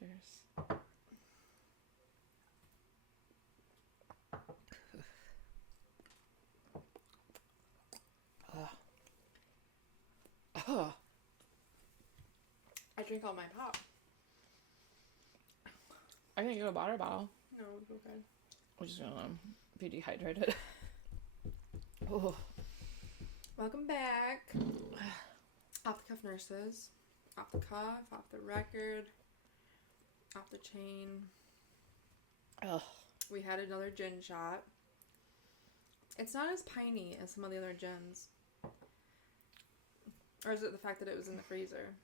Cheers. Oh. I drink all my pop. I can get a water bottle. No, it's okay. We're just gonna be dehydrated. Oh. Welcome back. Off the Cuff Nurses. Off the cuff, off the record, off the chain. Ugh. We had another gin shot. It's not as piney as some of the other gins. Or is it the fact that it was in the freezer?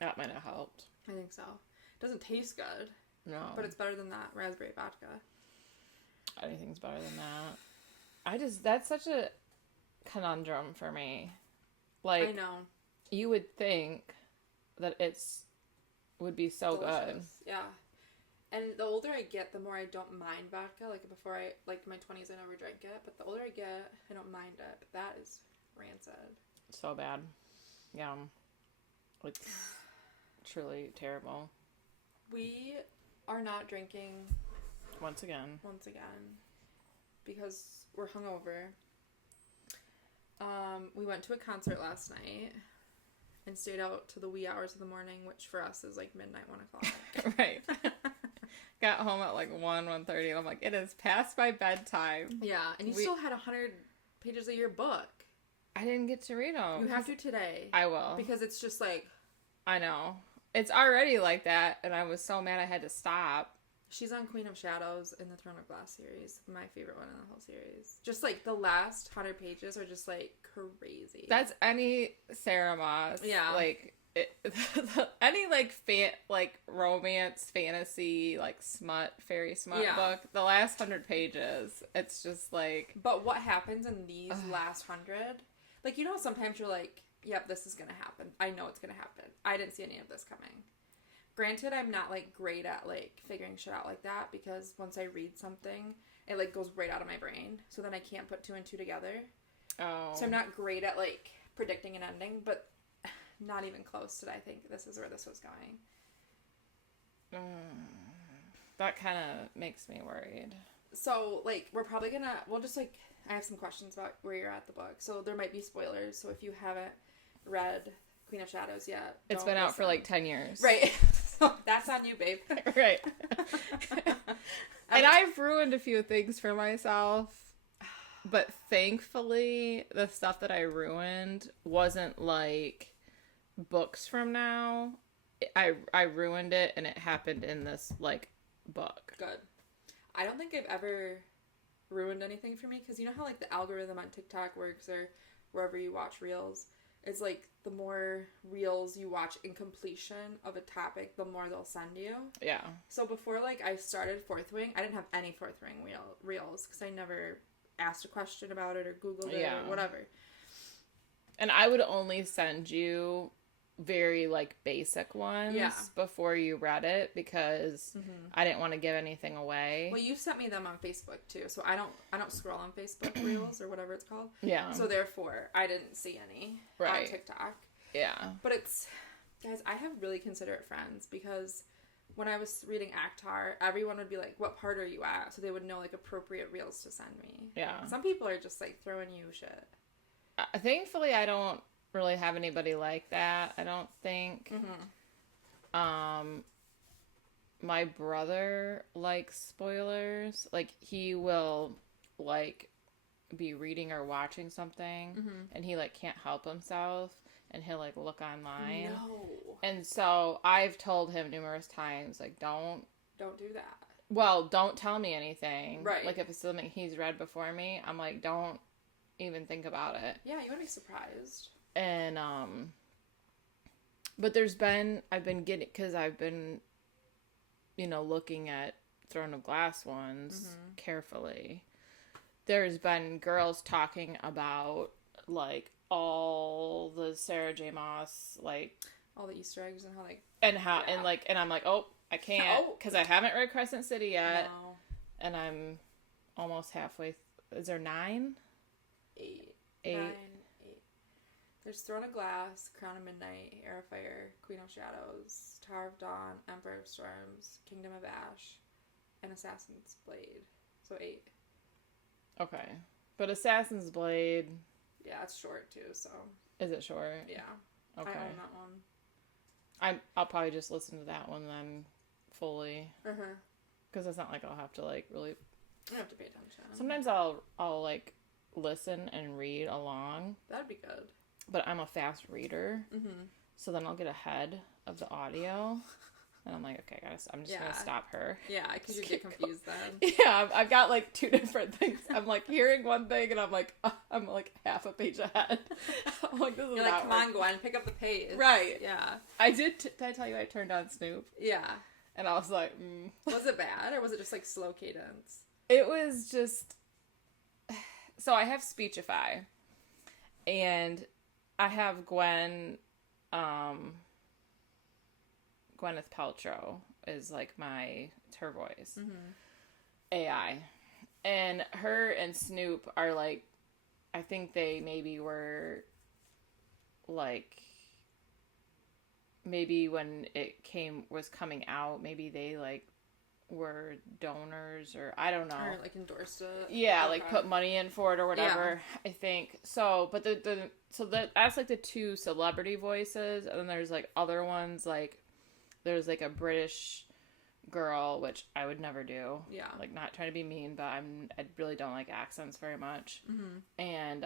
That might have helped. I think so. It doesn't taste good. No. But it's better than that raspberry vodka. Anything's better than that. That's such a conundrum for me. Like, I know. You would think that would be so Delicious. good. Yeah. And the older I get, the more I don't mind vodka. Like, before my 20s, I never drank it. But the older I get, I don't mind it. But that is rancid. So bad. Yeah. It's truly terrible. We are not drinking once again because we're hungover. We went to a concert last night and stayed out to the wee hours of the morning, which for us is like midnight, 1 o'clock. Right. Got home at like 1:30 and I'm like, it is past my bedtime. Yeah, and you still had 100 pages of your book. I didn't get to read them. You have to today. I will. Because it's just like... I know. It's already like that, and I was so mad I had to stop. She's on Queen of Shadows in the Throne of Glass series. My favorite one in the whole series. Just like the last 100 pages are just like crazy. That's any Sarah Moss. Yeah. Like, any like romance, fantasy, like fairy smut book. The last 100 pages, it's just like... But what happens in these last 100... Like, you know, sometimes you're like, yep, this is going to happen. I know it's going to happen. I didn't see any of this coming. Granted, I'm not, like, great at, like, figuring shit out like that because once I read something, it, like, goes right out of my brain. So then I can't put two and two together. Oh. So I'm not great at, like, predicting an ending, but not even close did I think this is where this was going. That kind of makes me worried. So, like, we'll just, like... I have some questions about where you're at the book. So there might be spoilers. So if you haven't read Queen of Shadows yet, it's been out for like 10 years. Right. So that's on you, babe. Right. And I've ruined a few things for myself. But thankfully, the stuff that I ruined wasn't like books from now. I ruined it and it happened in this like book. Good. I don't think I've ever ruined anything for me because you know how like the algorithm on TikTok works or wherever you watch reels, it's like the more reels you watch in completion of a topic, the more they'll send you. Yeah. So before like I started Fourth Wing, I didn't have any Fourth Wing reels because I never asked a question about it or Googled it or whatever. And I would only send you very like basic ones before you read it because I didn't want to give anything away. Well, you sent me them on Facebook too, so I don't scroll on Facebook reels or whatever it's called. Yeah. So therefore, I didn't see any on TikTok. Yeah. But it's, guys, I have really considerate friends because when I was reading Akhtar, everyone would be like, "What part are you at?" So they would know like appropriate reels to send me. Yeah. Some people are just like throwing you shit. Thankfully, I don't really have anybody like that. I don't think. My brother likes spoilers. Like he will like be reading or watching something and he like can't help himself and he'll like look online. No. And so I've told him numerous times like don't do that. Well, don't tell me anything. Right. Like if it's something he's read before me, I'm like don't even think about it. Yeah, you would be surprised. And, but I've been getting, because I've been, you know, looking at Throne of Glass ones carefully. There's been girls talking about, like, all the Sarah J. Maas, like... All the Easter eggs and how, like... And I'm like, oh, I can't, because I haven't read Crescent City yet. No. And I'm almost halfway, is there 9? 8. 8. 9, 8. There's Throne of Glass, Crown of Midnight, Heir of Fire, Queen of Shadows, Tower of Dawn, Emperor of Storms, Kingdom of Ash, and Assassin's Blade. So 8. Okay. But Assassin's Blade... Yeah, it's short too, so... Is it short? Yeah. Okay. I own that one. I'll probably just listen to that one then fully. Uh-huh. Because it's not like I'll have to, like, really... You have to pay attention. Sometimes I'll like, listen and read along. That'd be good. But I'm a fast reader. Mm-hmm. So then I'll get ahead of the audio. And I'm like, okay, I'm just going to stop her. Yeah, because you get confused then. Yeah, I've got, like, 2 different things. I'm, like, hearing one thing, and I'm like, half a page ahead. I'm like, this is You're like, come on, Gwen, pick up the pace. Right. Yeah. Did I tell you I turned on Snoop? Yeah. And I was like, Was it bad, or was it just, like, slow cadence? It was just... So I have Speechify. And I have Gwyneth Paltrow is like it's her voice. AI. And her and Snoop are like, I think they maybe were like, maybe when it was coming out, maybe they like were donors or I don't know. Or like endorsed it. Yeah, like put money in for it or whatever. Yeah. I think. So, but that's like the 2 celebrity voices, and then there's like other ones like there's like a British girl, which I would never do. Yeah. Like not trying to be mean, but I really don't like accents very much. Mm-hmm. And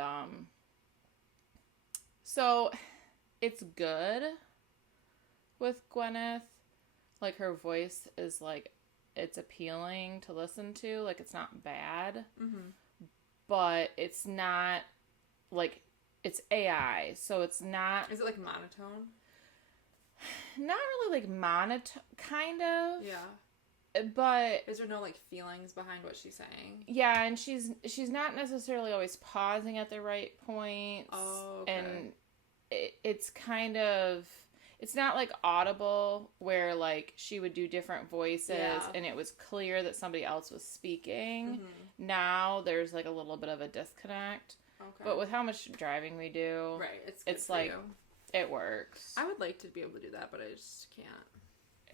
so it's good with Gwyneth. Like her voice is like it's appealing to listen to. Like it's not bad. Mm-hmm. But it's not like it's AI, so it's not. Is it like monotone? Not really like monotone, kind of. Yeah. But is there no like feelings behind what she's saying? Yeah, and she's not necessarily always pausing at the right points. Oh, okay. And it's kind of, it's not like Audible where like she would do different voices and it was clear that somebody else was speaking. Mm-hmm. Now there's like a little bit of a disconnect. Okay. But with how much driving we do, right? It's like you. It works. I would like to be able to do that, but I just can't.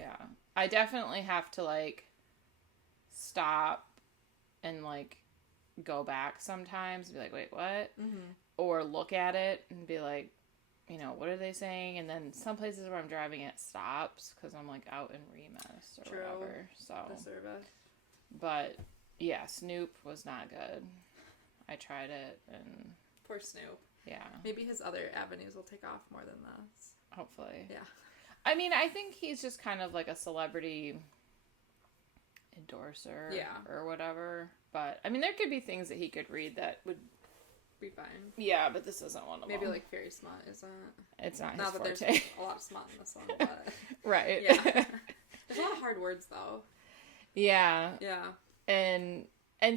Yeah. I definitely have to, like, stop and, like, go back sometimes and be like, wait, what? Mm-hmm. Or look at it and be like, you know, what are they saying? And then some places where I'm driving it stops because I'm, like, out in Remus or whatever. So. The service. But, yeah, Snoop was not good. I tried it and... Poor Snoop. Yeah. Maybe his other avenues will take off more than this. Hopefully. Yeah. I mean, I think he's just kind of like a celebrity endorser or whatever. But, I mean, there could be things that he could read that would be fine. Yeah, but this isn't one of them. Maybe, like, fairy smut isn't... It's not his that forte. There's a lot of smut in this one, but... Right. Yeah. There's a lot of hard words, though. Yeah. Yeah. And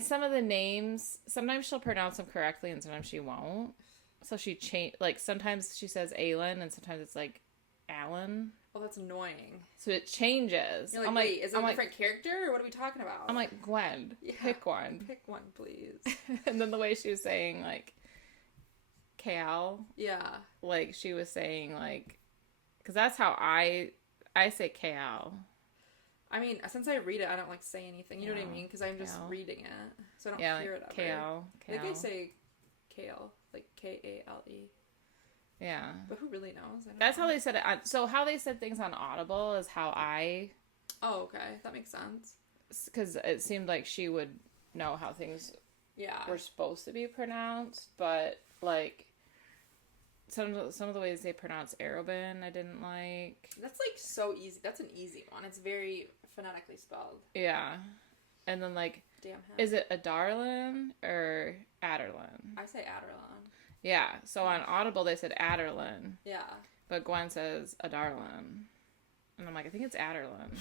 some of the names, sometimes she'll pronounce them correctly and sometimes she won't. So she like, sometimes she says Alan and sometimes it's like Alan. Well, that's annoying. So it changes. You're like, wait, is it a different character or what are we talking about? I'm like, Gwen, pick one. Pick one, please. And then the way she was saying, like, Cal. Yeah. Like, she was saying, like, because that's how I say Cal. I mean, since I read it, I don't, like, say anything. You know what I mean? Because I'm just reading it. So I don't hear it ever. Kale. I think I say Kale. Like, Kale. Yeah. But who really knows? That's how they said it. So how they said things on Audible is how I... Oh, okay. That makes sense. Because it seemed like she would know how things were supposed to be pronounced. But, like... Some of the ways they pronounce Arobin I didn't like. That's, like, so easy. That's an easy one. It's very phonetically spelled. Yeah. And then, like... Damn him. Is it Adarlan or Adderlin? I say Adderlin. Yeah. So on Audible, they said Adderlin. Yeah. But Gwen says Adarlan. And I'm like, I think it's Adderlin.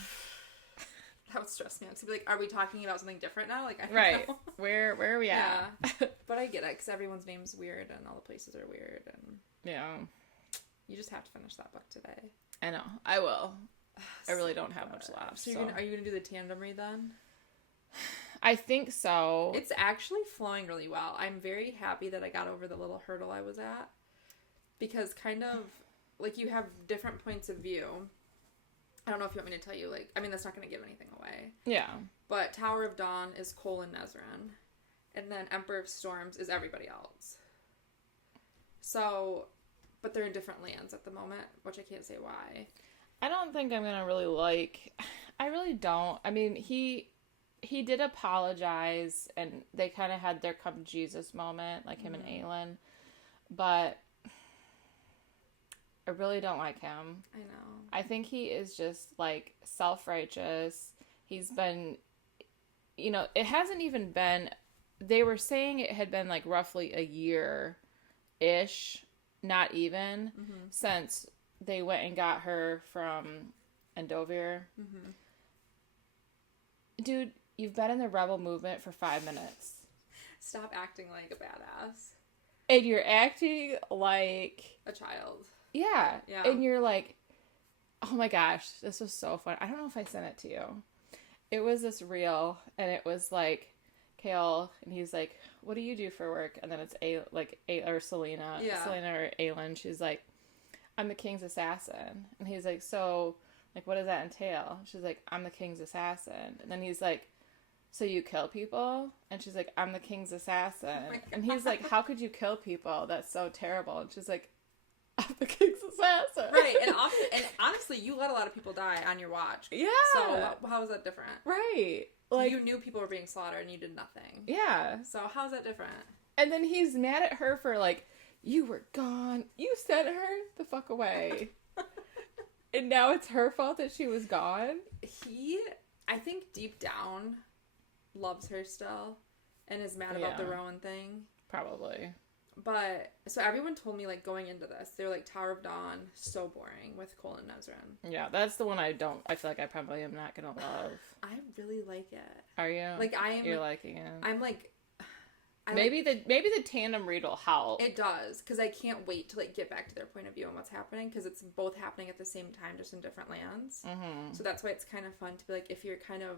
That would stress me out. To be like, are we talking about something different now? Like, I don't know. Where are we at? Yeah. But I get it, because everyone's name's weird, and all the places are weird, and... Yeah. You just have to finish that book today. I know. I will. I really don't have much left. So are you going to do the tandem read then? I think so. It's actually flowing really well. I'm very happy that I got over the little hurdle I was at. because kind of, like, you have different points of view. I don't know if you want me to tell you, like, I mean, that's not going to give anything away. Yeah. But Tower of Dawn is Cole and Nezran. And then Emperor of Storms is everybody else. So, but they're in different lands at the moment, which I can't say why. I don't think I'm going to really like... I really don't. I mean, he did apologize, and they kind of had their come to Jesus moment, like him and Aelin. But I really don't like him. I know. I think he is just, like, self-righteous. He's been... You know, it hasn't even been... They were saying it had been, like, roughly a year-ish, not even, since they went and got her from Endovir. Mm-hmm. Dude, you've been in the rebel movement for 5 minutes. Stop acting like a badass. And you're acting like... a child. Yeah. And you're like, oh my gosh, this was so fun. I don't know if I sent it to you. It was this reel, and it was like, Kale, and he's like, what do you do for work? And then it's or Selena. Yeah. Selena or Aelin. She's like, I'm the king's assassin. And he's like, so... Like, what does that entail? She's like, I'm the king's assassin. And then he's like, so you kill people? And she's like, I'm the king's assassin. Oh and he's like, how could you kill people? That's so terrible. And she's like, I'm the king's assassin. Right. And honestly, you let a lot of people die on your watch. Yeah. So how is that different? Right. Like, you knew people were being slaughtered and you did nothing. Yeah. So how's that different? And then he's mad at her for, like, you were gone. You sent her the fuck away. And now it's her fault that she was gone? He, I think deep down, loves her still and is mad about the Rowan thing. Probably. But, so everyone told me, like, going into this, they were like, Tower of Dawn, so boring with Cole and Nezran. Yeah, that's the one I feel like I probably am not gonna love. I really like it. Are you? Like, You're liking it? I'm like... maybe the tandem read will help. It does, because I can't wait to, like, get back to their point of view on what's happening, because it's both happening at the same time, just in different lands. Mm-hmm. So that's why it's kind of fun to be like, if you're kind of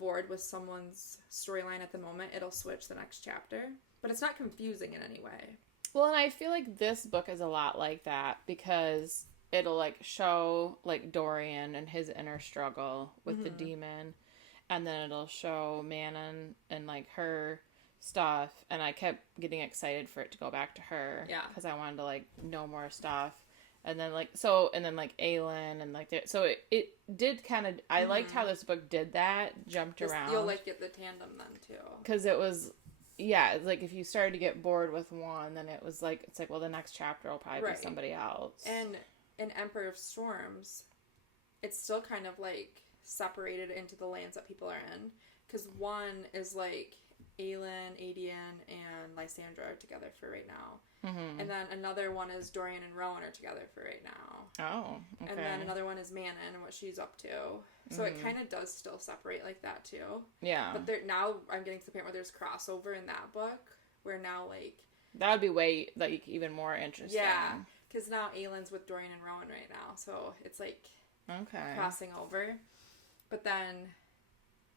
bored with someone's storyline at the moment, it'll switch the next chapter. But it's not confusing in any way. Well, and I feel like this book is a lot like that, because it'll, like, show, like, Dorian and his inner struggle with the demon, and then it'll show Manon and, like, her stuff, and I kept getting excited for it to go back to her, because I wanted to, like, know more stuff, and then, like, Aelin, and, like, so it did kind of, I liked how this book did that, jumped around. You'll, like, get the tandem then, too. Because it was, it's like, if you started to get bored with one, then it's like, well, the next chapter will probably be somebody else. And in Emperor of Storms, it's still kind of, like, separated into the lands that people are in, because one is, like, Aelin, Adian, and Lysandra are together for right now. Mm-hmm. And then another one is Dorian and Rowan are together for right now. Oh, okay. And then another one is Manon and what she's up to. So it kind of does still separate like that too. Yeah. But now I'm getting to the point where there's crossover in that book, where now, like... That would be way, like, even more interesting. Yeah, because now Aelin's with Dorian and Rowan right now, so it's, like, crossing over. But then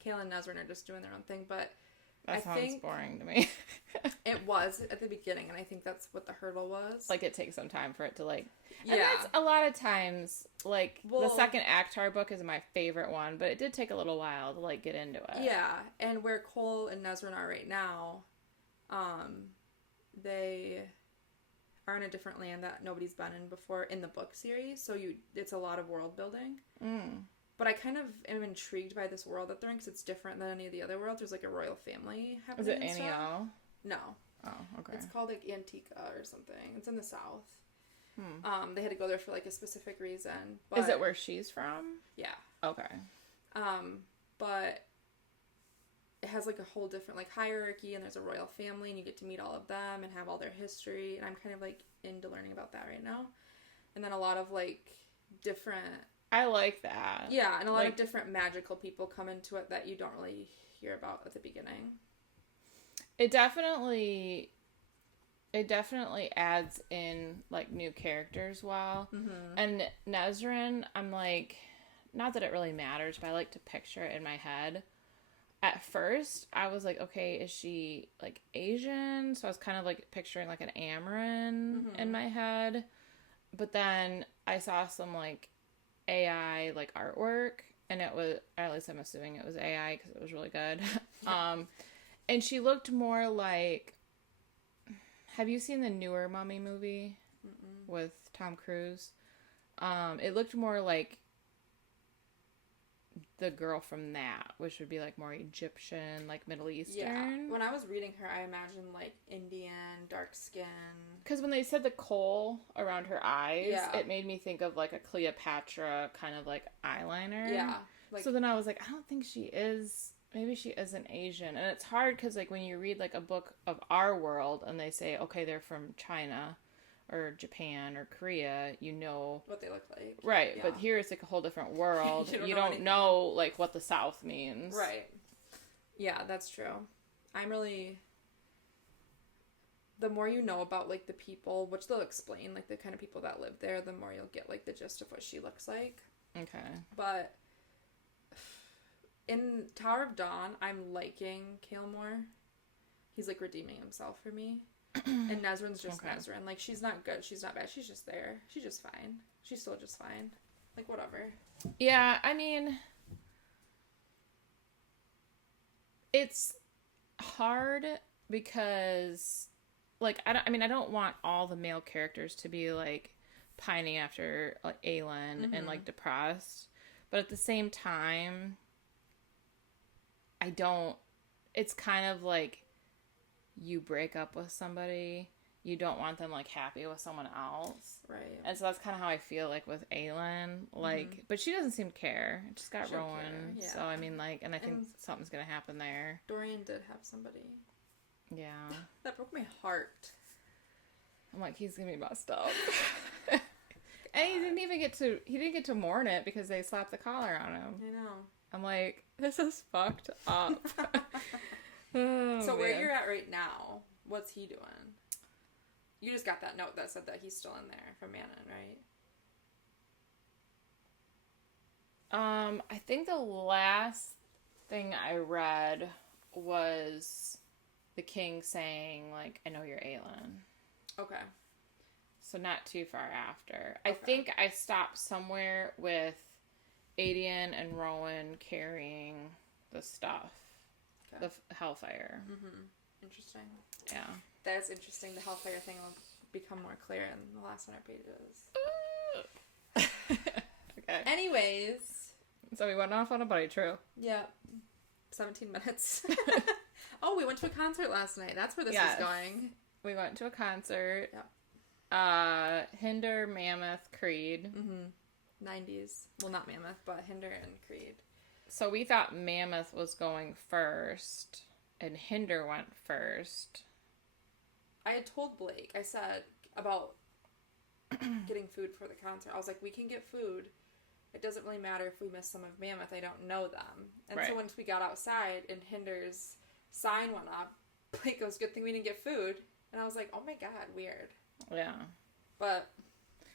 Kale and Nezran are just doing their own thing, but... That sounds boring to me. It was at the beginning, and I think that's what the hurdle was. Like, it takes some time for it to, like... Yeah. And that's a lot of times, like, the second Akhtar book is my favorite one, but it did take a little while to, like, get into it. Yeah, and where Cole and Nezran are right now, they are in a different land that nobody's been in before in the book series, so it's a lot of world building. Mm. But I kind of am intrigued by this world that they're in, because it's different than any of the other worlds. There's, like, a royal family happening. Is it Aniel? No. Oh, okay. It's called, like, Antica or something. It's in the south. They had to go there for, like, a specific reason. But... Is it where she's from? Yeah. Okay. But it has, like, a whole different, like, hierarchy, and there's a royal family, and you get to meet all of them and have all their history, and I'm kind of, like, into learning about that right now. And then a lot of, like, different... I like that. Yeah, and a lot of different magical people come into it that you don't really hear about at the beginning. It definitely adds in, like, new characters well. Mm-hmm. And Nezran, I'm like, not that it really matters, but I like to picture it in my head. at first I was like, okay, is she like Asian? So I was kind of like picturing like an Amarin in my head. But then I saw some like AI like artwork, and it was, at least I'm assuming it was AI because it was really good. And she looked more like, have you seen the newer Mummy movie with Tom Cruise? It looked more like the girl from that, which would be like more Egyptian, like Middle Eastern. Yeah. When I was reading her, I imagined like Indian, dark skin. Because when they said the kohl around her eyes, it made me think of like a Cleopatra kind of like eyeliner. Yeah. Like, so then I was like, I don't think she is. Maybe she isn't Asian. And it's hard because like when you read like a book of our world and they say, okay, they're from China or Japan or Korea, you know what they look like. Right, yeah. but here it's like a whole different world. you don't know like what the South means. Right. Yeah, that's true. I'm really... The more you know about like the people, which they'll explain, like the kind of people that live there, the more you'll get like the gist of what she looks like. Okay. But in Tower of Dawn, I'm liking Cale more. He's like redeeming himself for me. And Nesrin's just Nesrin. Like, she's not good. She's not bad. She's just there. She's just fine. She's still just fine. Like, whatever. Yeah, I mean, it's hard because, like, I don't want all the male characters to be, like, pining after, like, Aelin and, like, depressed. But at the same time, it's kind of like, you break up with somebody, you don't want them like happy with someone else, right? And so that's kind of how I feel like with Aelin, like, but she doesn't seem to care. It just got Rowan, so I mean, like, and I think something's gonna happen there. Dorian did have somebody, that broke my heart. I'm like, he's gonna be messed up. And he didn't get to mourn it because they slapped the collar on him. I know. I'm like, this is fucked up. Oh, so where you're at right now, what's he doing? You just got that note that said that he's still in there from Manon, right? I think the last thing I read was the king saying, like, I know you're Aelin. Okay. So not too far after. Okay. I think I stopped somewhere with Adian and Rowan carrying the stuff. Okay. The Hellfire. Interesting. Yeah. That's interesting. The Hellfire thing will become more clear in the last 100 pages. Okay. Anyways. So we went off on a buddy true. Yeah. 17 minutes. Oh, we went to a concert last night. That's where this is going. We went to a concert. Yep. Hinder, Mammoth, Creed. 90s. Well, not Mammoth, but Hinder and Creed. So we thought Mammoth was going first, and Hinder went first. I had told Blake, I said, about getting food for the concert. I was like, we can get food. It doesn't really matter if we miss some of Mammoth. I don't know them. And so once we got outside and Hinder's sign went up, Blake goes, good thing we didn't get food. And I was like, oh my God, weird. Yeah. But...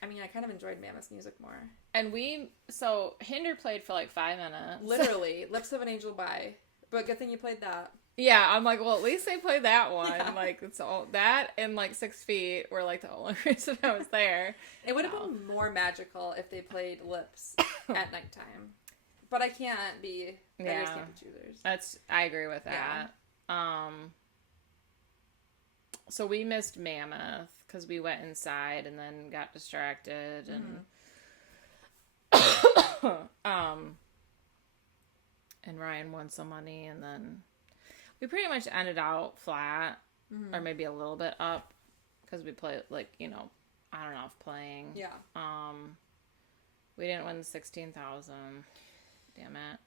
I mean, I kind of enjoyed Mammoth's music more. And so Hinder played for like 5 minutes. Literally, Lips of an Angel By. But good thing you played that. Yeah, I'm like, well, at least they played that one. Yeah. Like, it's all that and like 6 Feet were like the only reason I was there. It would have been more magical if they played Lips at nighttime. But I can't be beggars can't be choosers. I agree with that. Yeah. So we missed Mammoth because we went inside and then got distracted and Ryan won some money, and then we pretty much ended out flat or maybe a little bit up because we played like, you know, on and off playing. Yeah. We didn't win the 16,000. Damn it.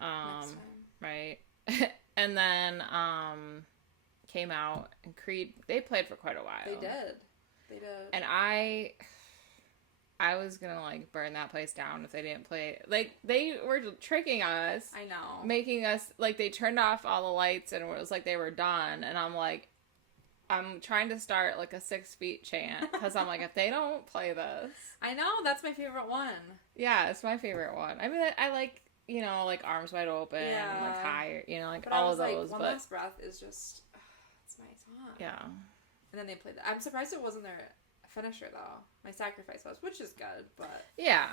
Next time. Right. And then came out, and Creed, they played for quite a while. They did. And I was gonna like burn that place down if they didn't play. Like, they were tricking us. I know. Making us, like, they turned off all the lights and it was like they were done, and I'm like, I'm trying to start like a 6 Feet chant because I'm like, if they don't play this. I know, that's my favorite one. Yeah, it's my favorite one. I mean, I like, you know, like arms wide open, Yeah. like higher, you know, like but all of like, those. One but Last Breath is just, it's my song. yeah. And then they played that. I'm surprised it wasn't their finisher though. My Sacrifice was, which is good, but Yeah.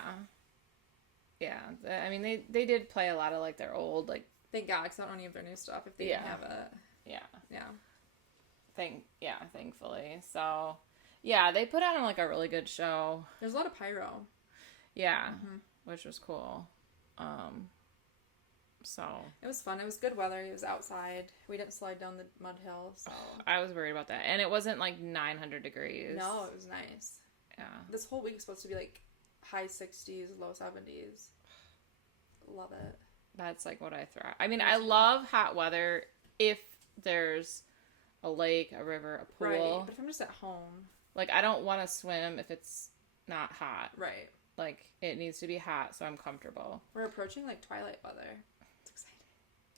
Yeah. I mean, they did play a lot of like their old like. Thank God, because I don't know any of their new stuff if they didn't have it. Yeah. Yeah. Thankfully. So, yeah, they put on like a really good show. There's a lot of pyro. Yeah, which was cool. So it was fun. It was good weather. It was outside. We didn't slide down the mud hill, so I was worried about that. And it wasn't like 900 degrees. No, it was nice. Yeah. This whole week is supposed to be like high 60s, low 70s. Love it. That's like what I thrive. I mean, I love hot weather if there's a lake, a river, a pool. Right, but if I'm just at home. Like, I don't want to swim if it's not hot. Right. Like, it needs to be hot so I'm comfortable. We're approaching like twilight weather. It's exciting.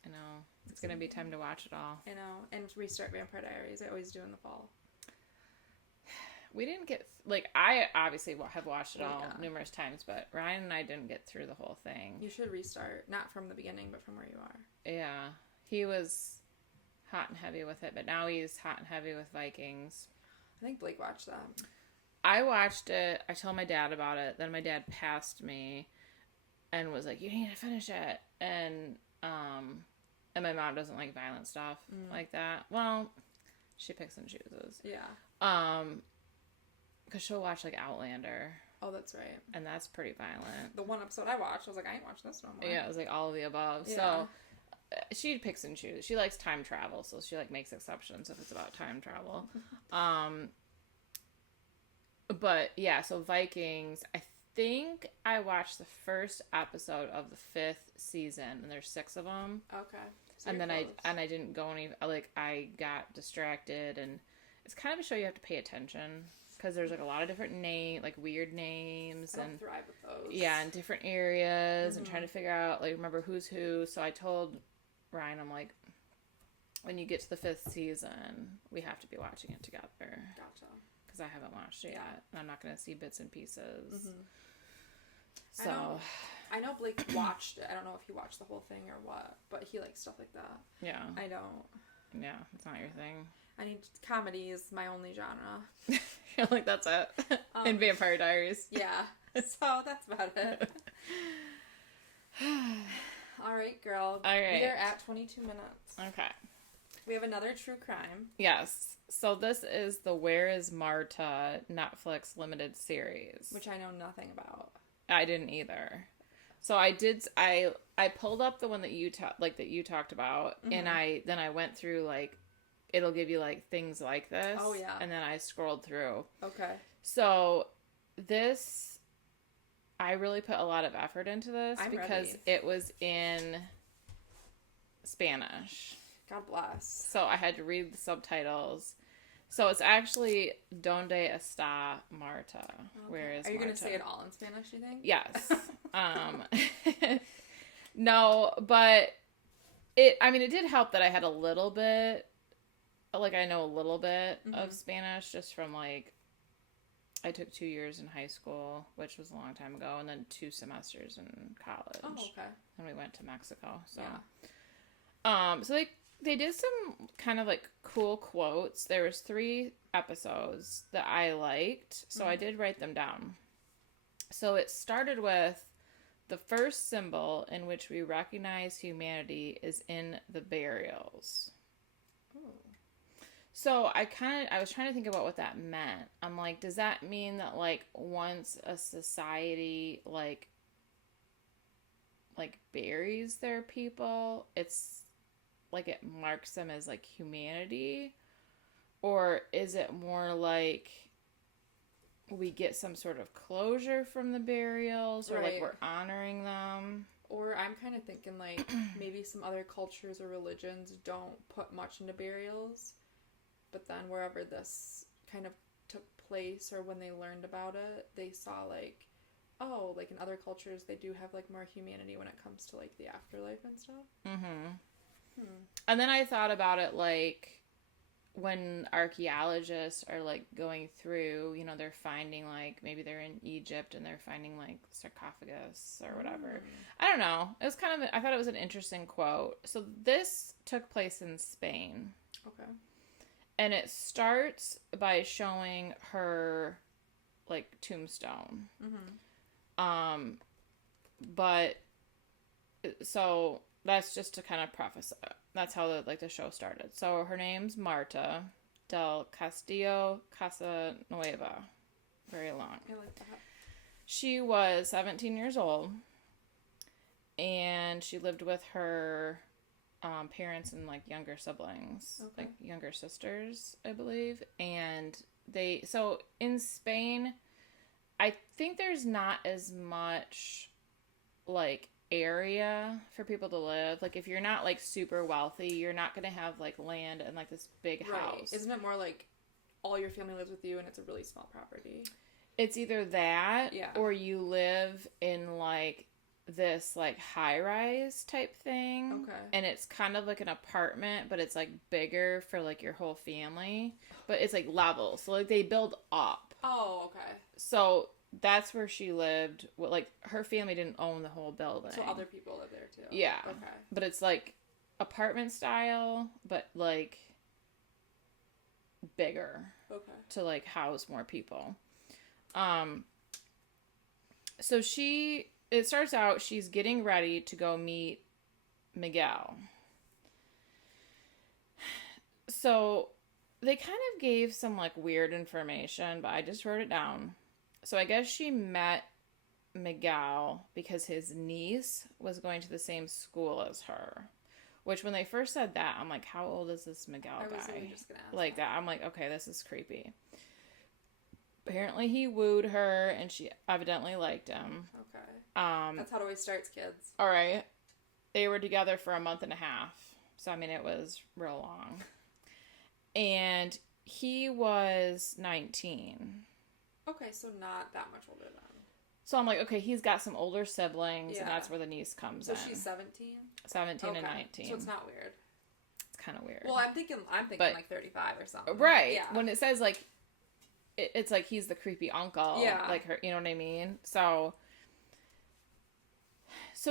I know. It's going to be time to watch it all. I know. And restart Vampire Diaries. I always do in the fall. We didn't get, like, I obviously have watched it all numerous times, but Ryan and I didn't get through the whole thing. You should restart. Not from the beginning, but from where you are. Yeah. He was hot and heavy with it, but now he's hot and heavy with Vikings. I think Blake watched that. I watched it. I told my dad about it. Then my dad passed me and was like, you need to finish it. And my mom doesn't like violent stuff like that. Well, she picks and chooses. Yeah. Because she'll watch, like, Outlander. Oh, that's right. And that's pretty violent. The one episode I watched, I was like, I ain't watching this no more. Yeah, it was, like, all of the above. Yeah. So, she picks and chooses. She likes time travel, so she, like, makes exceptions if it's about time travel. But, yeah, so Vikings, I think I watched the first episode of the 5th season, and there's 6 of them. Okay. So and then I didn't go any, like, I got distracted, and it's kind of a show you have to pay attention. Because there's, like, a lot of different weird names. I don't thrive with those. Yeah, in different areas and trying to figure out, like, remember who's who. So I told Ryan, I'm like, when you get to the 5th season, we have to be watching it together. Gotcha. Because I haven't watched it yet. And I'm not going to see bits and pieces. Mm-hmm. So. I know Blake watched it. I don't know if he watched the whole thing or what. But he likes stuff like that. Yeah. I don't. Yeah, it's not your thing. I need comedy is my only genre. You're like, that's it. In Vampire Diaries. Yeah. So that's about it. All right, girl. All right. We are at 22 minutes. Okay. We have another true crime. Yes. So this is the Where is Marta Netflix limited series. Which I know nothing about. I didn't either. So I pulled up the one that you talked about, and I went through, like, it'll give you, like, things like this. Oh, yeah. And then I scrolled through. Okay. So this, I really put a lot of effort into this because it was in Spanish. God bless. So I had to read the subtitles. So it's actually Donde está Marta? Okay. Where is Marta? Are you going to say it all in Spanish, you think? Yes. No, but it did help that I had a little bit, like, I know a little bit of Spanish just from, like, I took 2 years in high school, which was a long time ago, and then 2 semesters in college. Oh, okay. And we went to Mexico, so. Yeah. So they did some kind of, like, cool quotes. There was 3 episodes that I liked, so I did write them down. So it started with, the first symbol in which we recognize humanity is in the burials. Ooh. So I was trying to think about what that meant. I'm like, does that mean that, like, once a society, like buries their people, it's, like, it marks them as, like, humanity? Or is it more like we get some sort of closure from the burials, or, like, we're honoring them? Or I'm kind of thinking, like, maybe some other cultures or religions don't put much into burials, but then wherever this kind of took place, or when they learned about it, they saw, like, oh, like, in other cultures, they do have, like, more humanity when it comes to, like, the afterlife and stuff. Mm-hmm. And then I thought about it, like, when archaeologists are like going through, you know, they're finding like maybe they're in Egypt and they're finding like sarcophagus or whatever. I don't know. It was kind of I thought it was an interesting quote. So this took place in Spain. Okay. And it starts by showing her like tombstone. But so that's just to kind of preface it. That's how the show started. So her name's Marta del Castillo Casanueva. Very long. I like that. She was 17 years old, and she lived with her parents and like younger siblings, like younger sisters, I believe. And so in Spain, I think there's not as much like area for people to live. Like if you're not like super wealthy, you're not going to have like land and like this big house. Isn't it more like all your family lives with you and it's a really small property? It's either that or you live in like this like high-rise type thing. Okay. And it's kind of like an apartment, but it's like bigger for like your whole family. But it's like level. So like they build up. Oh, okay. So that's where she lived. Like her family didn't own the whole building. So other people live there too. Yeah. Okay. But it's like apartment style, but like bigger. Okay. To like house more people. So it starts out, she's getting ready to go meet Miguel. So they kind of gave some like weird information, but I just wrote it down. So I guess she met Miguel because his niece was going to the same school as her. Which when they first said that, I'm like, how old is this Miguel guy? I was really just gonna ask like that. I'm like, okay, this is creepy. Apparently he wooed her and she evidently liked him. Okay. That's how it always starts, kids. All right. They were together for a month and a half. So, I mean, it was real long. And he was 19. Okay, so not that much older then. So I'm like, okay, he's got some older siblings, and that's where the niece comes in. So she's 17? 17 and 19. So it's not weird. It's kind of weird. Well, I'm thinking like 35 or something. Right. Yeah. When it says like, it's like he's the creepy uncle. Yeah. Like her, you know what I mean? So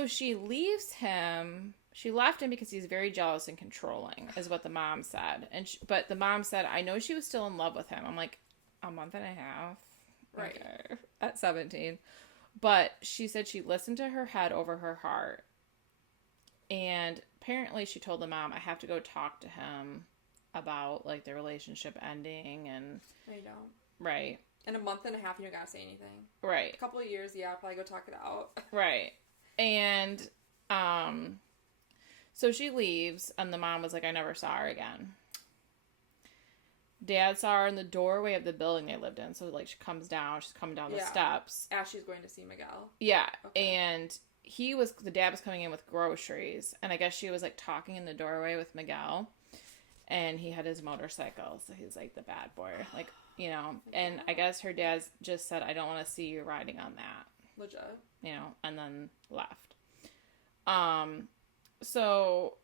she leaves him. She left him because he's very jealous and controlling, is what the mom said. But the mom said, I know she was still in love with him. I'm like, a month and a half? Right. Okay. At 17. But she said she listened to her head over her heart. And apparently she told the mom, I have to go talk to him about, like, the relationship ending and... No, you don't. Right. In a month and a half, you don't gotta say anything. Right. A couple of years, yeah, I'll probably go talk it out. Right. And, so she leaves, and the mom was like, I never saw her again. Dad saw her in the doorway of the building they lived in. So, like, she's coming down the steps. As she's going to see Miguel. Yeah. Okay. And the dad was coming in with groceries. And I guess she was, like, talking in the doorway with Miguel. And he had his motorcycle. So he's, like, the bad boy. Like, you know. And I guess her dad just said, I don't want to see you riding on that. Legit. You know, and then left. So...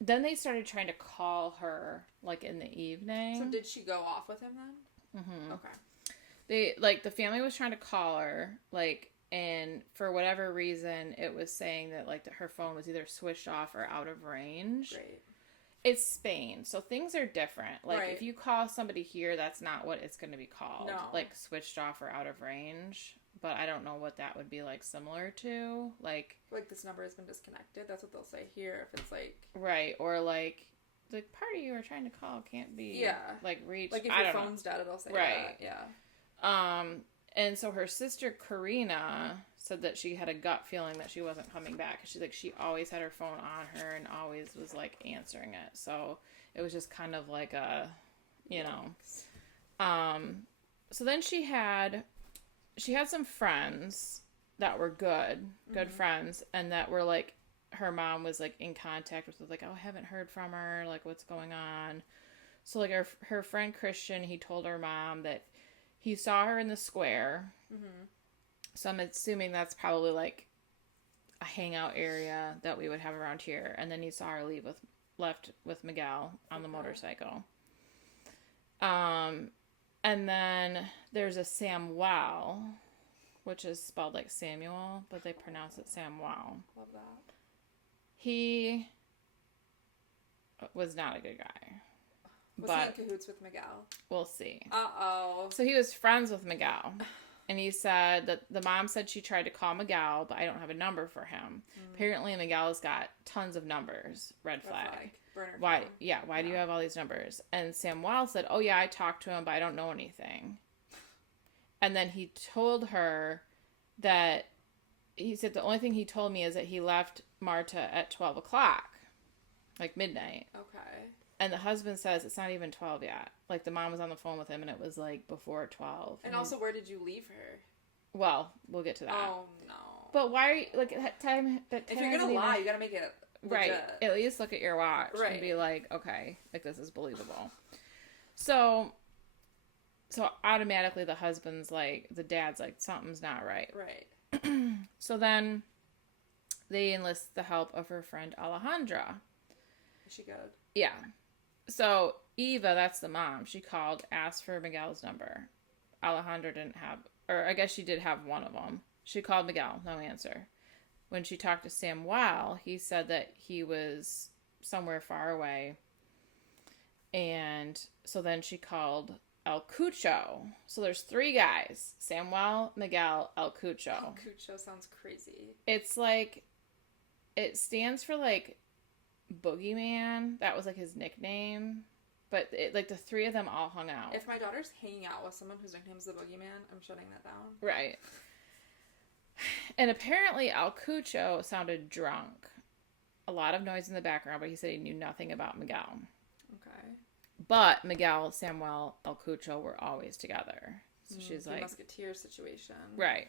Then they started trying to call her, like, in the evening. So did she go off with him then? Mm-hmm. Okay. The family was trying to call her, like, and for whatever reason, it was saying that, like, her phone was either switched off or out of range. Great. It's Spain, so things are different. Like, right. If you call somebody here, that's not what it's going to be called. No. Like, switched off or out of range. But I don't know what that would be, like, similar to. Like, this number has been disconnected. That's what they'll say here if it's, like... Right, or, like, the party you were trying to call can't be, like, reached. Like, if your phone's dead, it'll say that. Yeah. And so her sister, Karina, said that she had a gut feeling that she wasn't coming back. She's like, she always had her phone on her and always was, like, answering it. So it was just kind of like a, you know. So then she had some friends that were good friends, and that were, like, her mom was, like, in contact with, like, oh, I haven't heard from her, like, what's going on? So, like, her friend Christian, he told her mom that he saw her in the square. Mm-hmm. So I'm assuming that's probably, like, a hangout area that we would have around here. And then he saw her leave with left with Miguel on the motorcycle. And then there's a Samuel, which is spelled like Samuel, but they pronounce it Samuel. Love that. He was not a good guy. Was he in cahoots with Miguel? We'll see. Uh-oh. So he was friends with Miguel. And he said that the mom said she tried to call Miguel, but I don't have a number for him. Apparently, Miguel's got tons of numbers. Red flag. Burner Why? phone. Yeah. Why do you have all these numbers? And Samuel said, "Oh yeah, I talked to him, but I don't know anything." And then he told her that he said the only thing he told me is that he left Marta at 12 o'clock, like midnight. Okay. And the husband says it's not even 12 yet. Like, the mom was on the phone with him, and it was, like, before 12. And also, where did you leave her? Well, we'll get to that. Oh, no. But why are you, like, that time... If you're going to lie, you got to make it legit. Right. At least look at your watch and be like, okay, like, this is believable. So automatically the husband's like, the dad's like, something's not right. Right. So then they enlist the help of her friend Alejandra. Is she good? Yeah. So Eva, that's the mom, she called, asked for Miguel's number. Alejandra didn't have, or I guess she did have one of them. She called Miguel, no answer. When she talked to Samuel, he said that he was somewhere far away. And so then she called El Cucho. So there's 3 guys. Samuel, Miguel, El Cucho. El Cucho sounds crazy. It's like, it stands for like Boogeyman. That was like his nickname. But like the 3 of them all hung out. If my daughter's hanging out with someone whose nickname's the Boogeyman, I'm shutting that down. Right. And apparently El Cucho sounded drunk. A lot of noise in the background, but he said he knew nothing about Miguel. Okay. But Miguel, Samuel, El Cucho were always together. So she's like... musketeer situation. Right.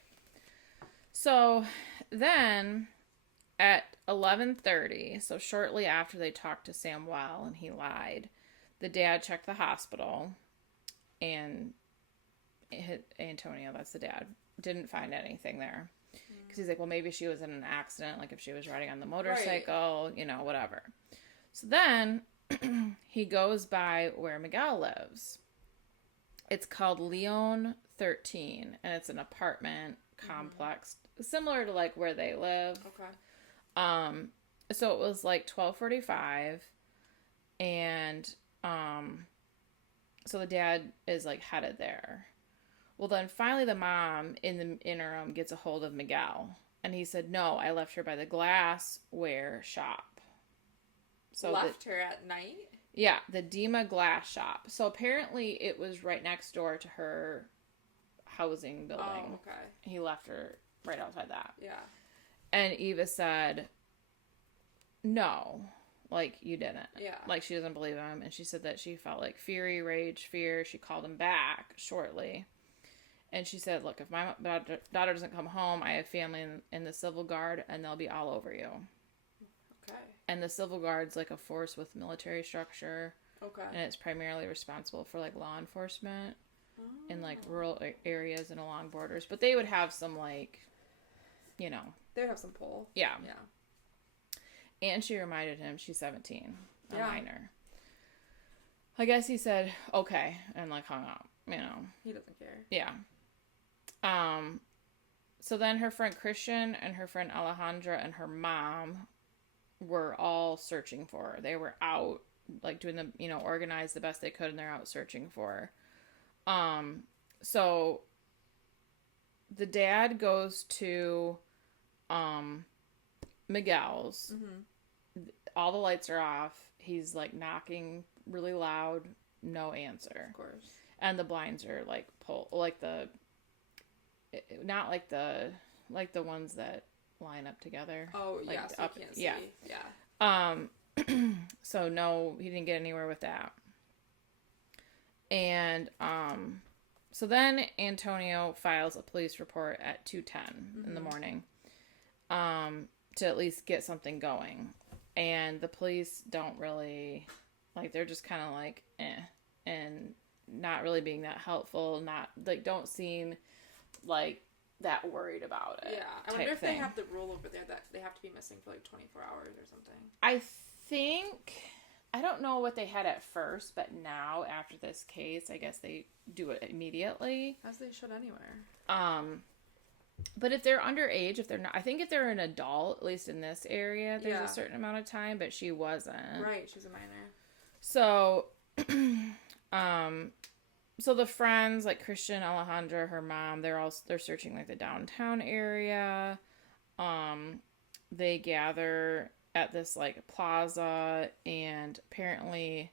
So then at 11:30, so shortly after they talked to Samuel and he lied, the dad checked the hospital and Antonio, that's the dad, didn't find anything there. Because he's like, well, maybe she was in an accident, like if she was riding on the motorcycle, right. You know, whatever. So then he goes by where Miguel lives. It's called Leon 13, and it's an apartment complex, similar to like where they live. Okay. So it was like 12:45, and so the dad is like headed there. Well, then finally the mom in the interim gets a hold of Miguel, and he said, "No, I left her by the glassware shop." So left her at night? Yeah, the Dima glass shop. So apparently it was right next door to her housing building. Oh, okay. He left her right outside that. Yeah. And Eva said, "No, like, you didn't." Yeah. Like, she doesn't believe him. And she said that she felt like fury, rage, fear. She called him back shortly. And she said, "Look, if my daughter doesn't come home, I have family in the Civil Guard, and they'll be all over you." Okay. And the Civil Guard's like a force with military structure. Okay. And it's primarily responsible for like law enforcement in like rural areas and along borders. But they would have some like, you know. They would have some pull. Yeah. Yeah. And she reminded him she's 17, a yeah. minor. I guess he said, okay, and like hung up, you know. He doesn't care. Yeah. So then her friend Christian and her friend Alejandra and her mom were all searching for her. They were out, like, doing the, you know, organized the best they could, and they're out searching for her. So the dad goes to Miguel's. Mm-hmm. All the lights are off. He's like knocking really loud, no answer. Of course. And the blinds are like pulled, like not like the ones that line up together. Oh, like yeah, so up, you can't see. yeah. Yeah. So no, he didn't get anywhere with that. And so then Antonio files a police report at 2:10 in the morning, to at least get something going. And the police don't really, like, they're just kind of like, and not really being that helpful, not, like, don't seem like that worried about it. Yeah, I wonder if they have the rule over there that they have to be missing for like 24 hours or something. I think I don't know what they had at first, but now after this case, I guess they do it immediately. As they should anywhere. But if they're underage, if they're not, I think if they're an adult, at least in this area, there's a certain amount of time, but she wasn't. Right, she's a minor. So, so the friends, like Christian, Alejandra, her mom, they're searching like the downtown area. They gather at this like plaza, and apparently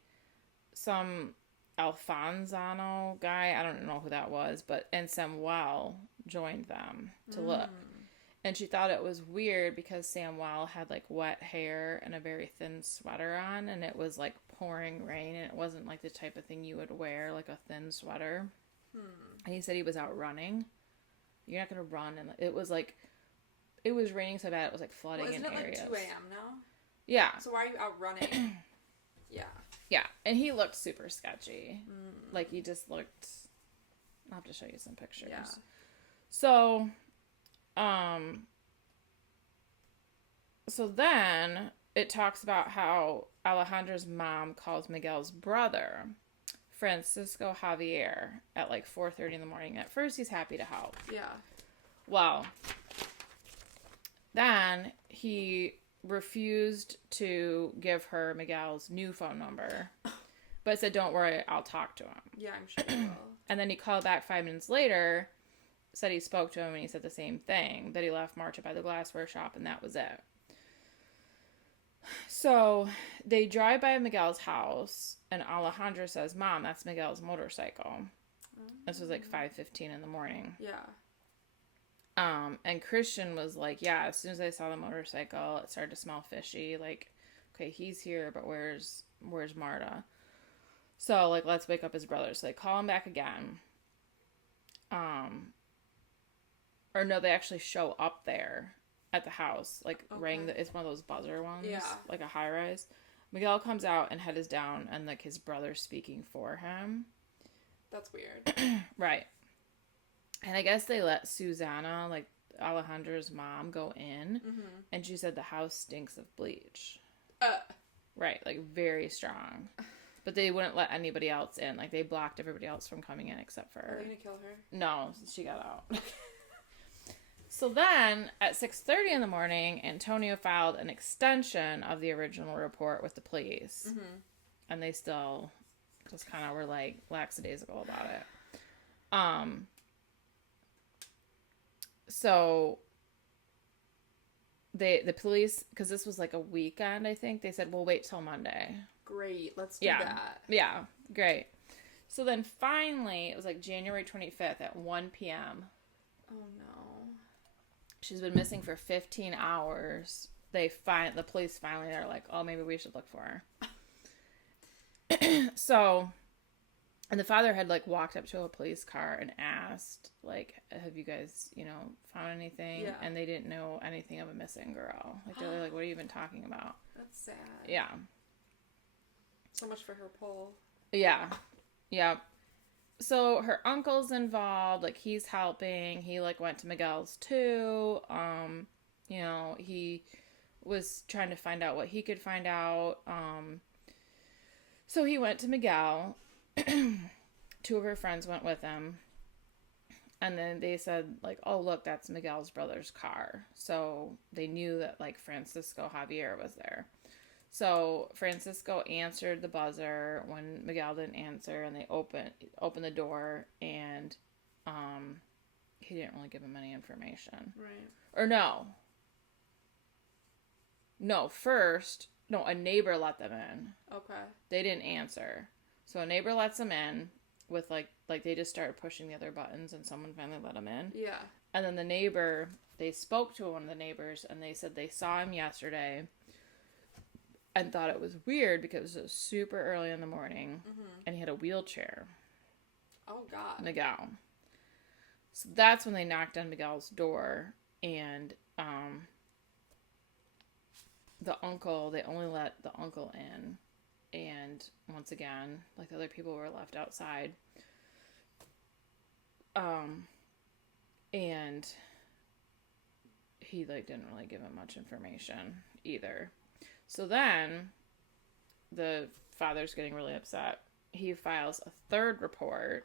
some Alfonso guy, I don't know who that was, and Samuel joined them to look. And she thought it was weird because Samuel had like wet hair and a very thin sweater on, and it was like pouring rain, and it wasn't like the type of thing you would wear, like a thin sweater. And he said he was out running. You're not gonna run, and it was raining so bad it was like flooding in areas. Like 2 a.m. now? Yeah. So why are you out running? Yeah, and he looked super sketchy. Like he just looked. I'll have to show you some pictures. Yeah. So, so then it talks about how Alejandra's mom calls Miguel's brother, Francisco Javier, at like 4:30 in the morning. At first, he's happy to help. Yeah. Well, then he refused to give her Miguel's new phone number, but said, "Don't worry, I'll talk to him." Yeah, I'm sure he will. And then he called back 5 minutes later, said he spoke to him, and he said the same thing, that he left Marta by the glassware shop, and that was it. So they drive by Miguel's house, and Alejandra says, "Mom, that's Miguel's motorcycle." This was like 5:15 in the morning. Yeah. And Christian was like, "Yeah, as soon as I saw the motorcycle, it started to smell fishy. Like, okay, he's here, but where's Marta?" So, like, let's wake up his brother. So they call him back again. Or no, they actually show up there at the house. Like, ring it's one of those buzzer ones. Yeah. Like a high rise. Miguel comes out and head is down, and like his brother's speaking for him. That's weird. Right. And I guess they let Susanna, like Alejandra's mom, go in, and she said the house stinks of bleach. Right, like very strong. But they wouldn't let anybody else in. Like, they blocked everybody else from coming in except for her. Are they gonna kill her? No, she got out. So then, at 6:30 in the morning, Antonio filed an extension of the original report with the police. And they still just kind of were, like, lackadaisical about it. So the police, because this was like a weekend, I think, they said, "We'll wait till Monday." Great, let's do that. Yeah, great. So then finally, it was like January 25th at 1 p.m. Oh no. She's been missing for 15 hours. The police finally, they're like, "Oh, maybe we should look for her." So, and the father had like walked up to a police car and asked, like, "Have you guys, found anything?" Yeah. And they didn't know anything of a missing girl. Like, they're like, "What are you even talking about?" That's sad. Yeah. So much for her pull. Yeah. Yeah. So her uncle's involved, like he's helping. He like went to Miguel's too. He was trying to find out what he could find out. So he went to Miguel. 2 of her friends went with him. And then they said like, "Oh, look, that's Miguel's brother's car." So they knew that like Francisco Javier was there. So Francisco answered the buzzer when Miguel didn't answer, and they opened the door, and he didn't really give him any information. Right. Or no, a neighbor let them in. Okay. They didn't answer. So a neighbor lets them in with like they just started pushing the other buttons, and someone finally let them in. Yeah. And then they spoke to one of the neighbors, and they said they saw him yesterday and thought it was weird because it was super early in the morning, and he had a wheelchair. Oh, God. Miguel. So that's when they knocked on Miguel's door, and they only let the uncle in, and once again, like the other people were left outside. And he like didn't really give him much information either. So then the father's getting really upset. He files a third report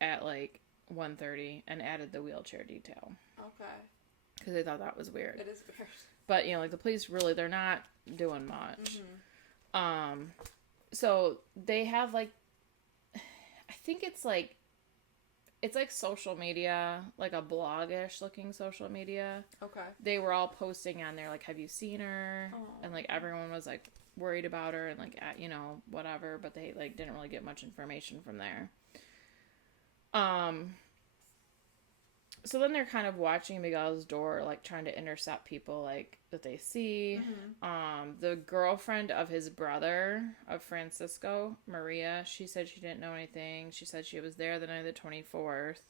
at like 1:30 and added the wheelchair detail. Okay. Because they thought that was weird. It is weird. But, you know, like, the police really, they're not doing much. Mm-hmm. So they have, like, I think it's like social media, like a bloggish looking social media. Okay. They were all posting on there, like, have you seen her? Oh. And, like, everyone was, like, worried about her and, like, you know, whatever. But they, like, didn't really get much information from there. So then they're kind of watching Miguel's door, like, trying to intercept people, like, that they see. Mm-hmm. The girlfriend of his brother, of Francisco, Maria, she said she didn't know anything. She said she was there the night of the 24th.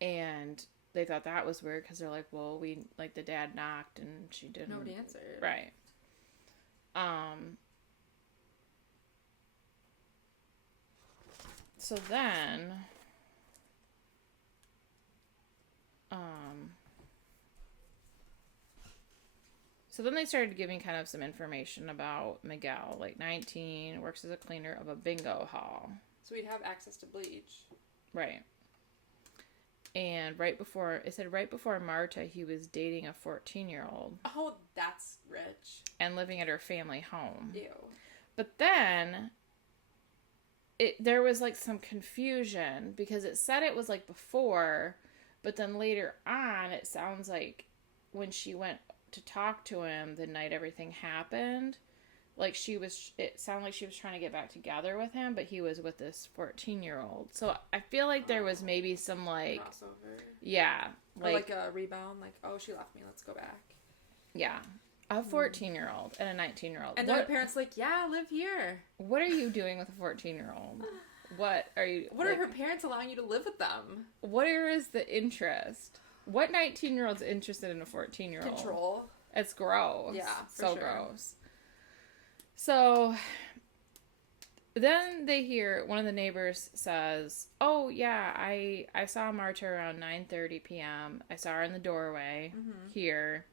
And they thought that was weird because they're like, well, like, the dad knocked and she didn't. Nobody answered. Right. So then... So then they started giving kind of some information about Miguel, like 19, works as a cleaner of a bingo hall. So he'd have access to bleach. Right. And it said right before Marta, he was dating a 14-year-old. Oh, that's rich. And living at her family home. Ew. But then, there was like some confusion because it said it was like before, but then later on, it sounds like when she went to talk to him the night everything happened, like it sounded like she was trying to get back together with him, but he was with this 14-year-old. So I feel like there was maybe some like crossover. Yeah, or like a rebound, like, oh, she left me, let's go back. Yeah. A 14-year-old and a 19-year-old. And their parents like, yeah, live here. What are you doing with a 14-year-old? What are her parents allowing you to live with them? Where is the interest? What 19-year-old's interested in a 14-year-old? Control. It's gross. Yeah, so sure. Gross. So then they hear one of the neighbors says, "Oh yeah, I saw Marta around 9:30 p.m. I saw her in the doorway here."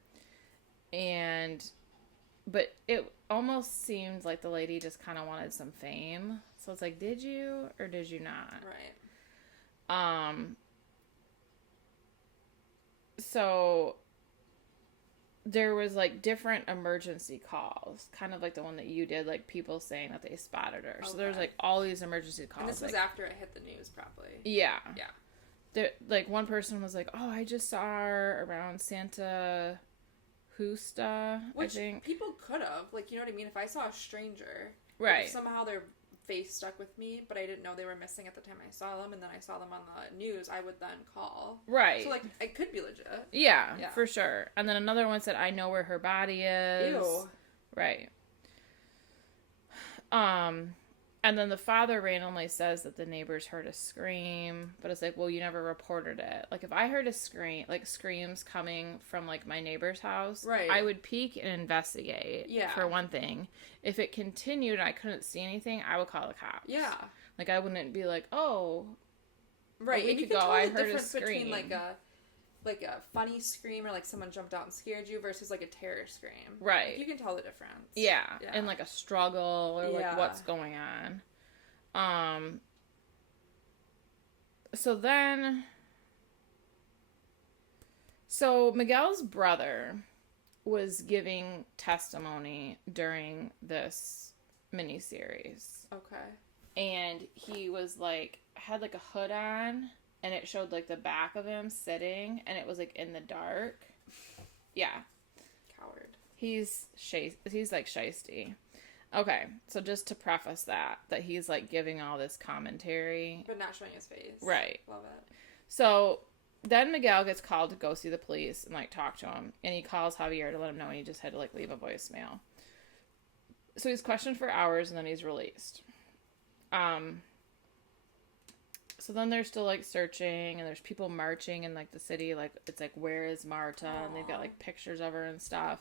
But it almost seemed like the lady just kind of wanted some fame. So it's like, did you or did you not? Right. So there was like different emergency calls, kind of like the one that you did, like people saying that they spotted her. Okay. So there's like all these emergency calls. And this was like, after it hit the news, probably. Yeah. Yeah. There, like one person was like, "Oh, I just saw her around Santa Justa." Which I think people could have, like, you know what I mean? If I saw a stranger, right? If somehow their face stuck with me, but I didn't know they were missing at the time I saw them, and then I saw them on the news, I would then call. Right. So, like, it could be legit. Yeah, for sure. And then another one said, "I know where her body is." Ew. Right. And then the father randomly says that the neighbors heard a scream, but it's like, well, you never reported it. Like, if I heard a scream, like screams coming from like my neighbor's house, right, I would peek and investigate. Yeah. For one thing, if it continued and I couldn't see anything, I would call the cops. Yeah. Like, I wouldn't be like, oh, right. A week and you ago can tell I the heard a difference scream. Between like a funny scream or like someone jumped out and scared you versus like a terror scream. Right. Like, you can tell the difference. Yeah. And like a struggle or like what's going on. So Miguel's brother was giving testimony during this miniseries. Okay. And he was like, had like a hood on, and it showed like the back of him sitting, and it was like in the dark. Yeah. Coward. He's like shisty. Okay, so just to preface that he's like giving all this commentary. But not showing his face. Right. Love it. So then Miguel gets called to go see the police and like talk to him. And he calls Javier to let him know, and he just had to like leave a voicemail. So he's questioned for hours and then he's released. So then they're still like searching, and there's people marching in like the city, like it's like, where is Marta? Aww. And they've got like pictures of her and stuff.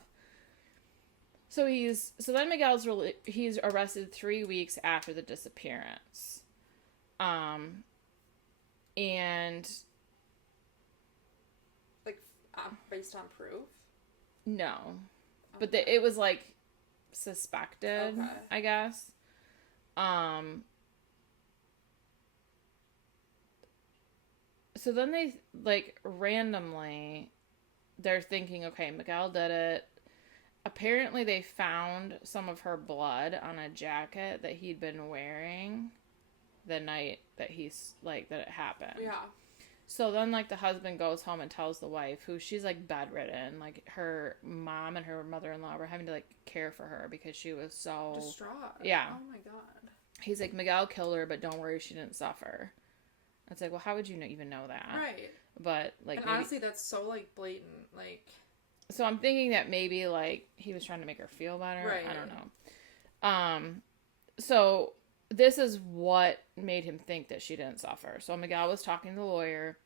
So then Miguel's he's arrested 3 weeks after the disappearance. And like based on proof? no. Okay. But it was like suspected, I guess. So then they, like, randomly, they're thinking, okay, Miguel did it. Apparently they found some of her blood on a jacket that he'd been wearing the night that that it happened. Yeah. So then, like, the husband goes home and tells the wife, who she's, like, bedridden. Like, her mom and her mother-in-law were having to, like, care for her because she was so... distraught. Yeah. Oh, my God. He's like, Miguel killed her, but don't worry, she didn't suffer. It's like, well, how would you even know that? Right. But, like... And honestly, that's so, like, blatant. Like... So I'm thinking that maybe, like, he was trying to make her feel better. Right. I don't know. So... This is what made him think that she didn't suffer. So Miguel was talking to the lawyer.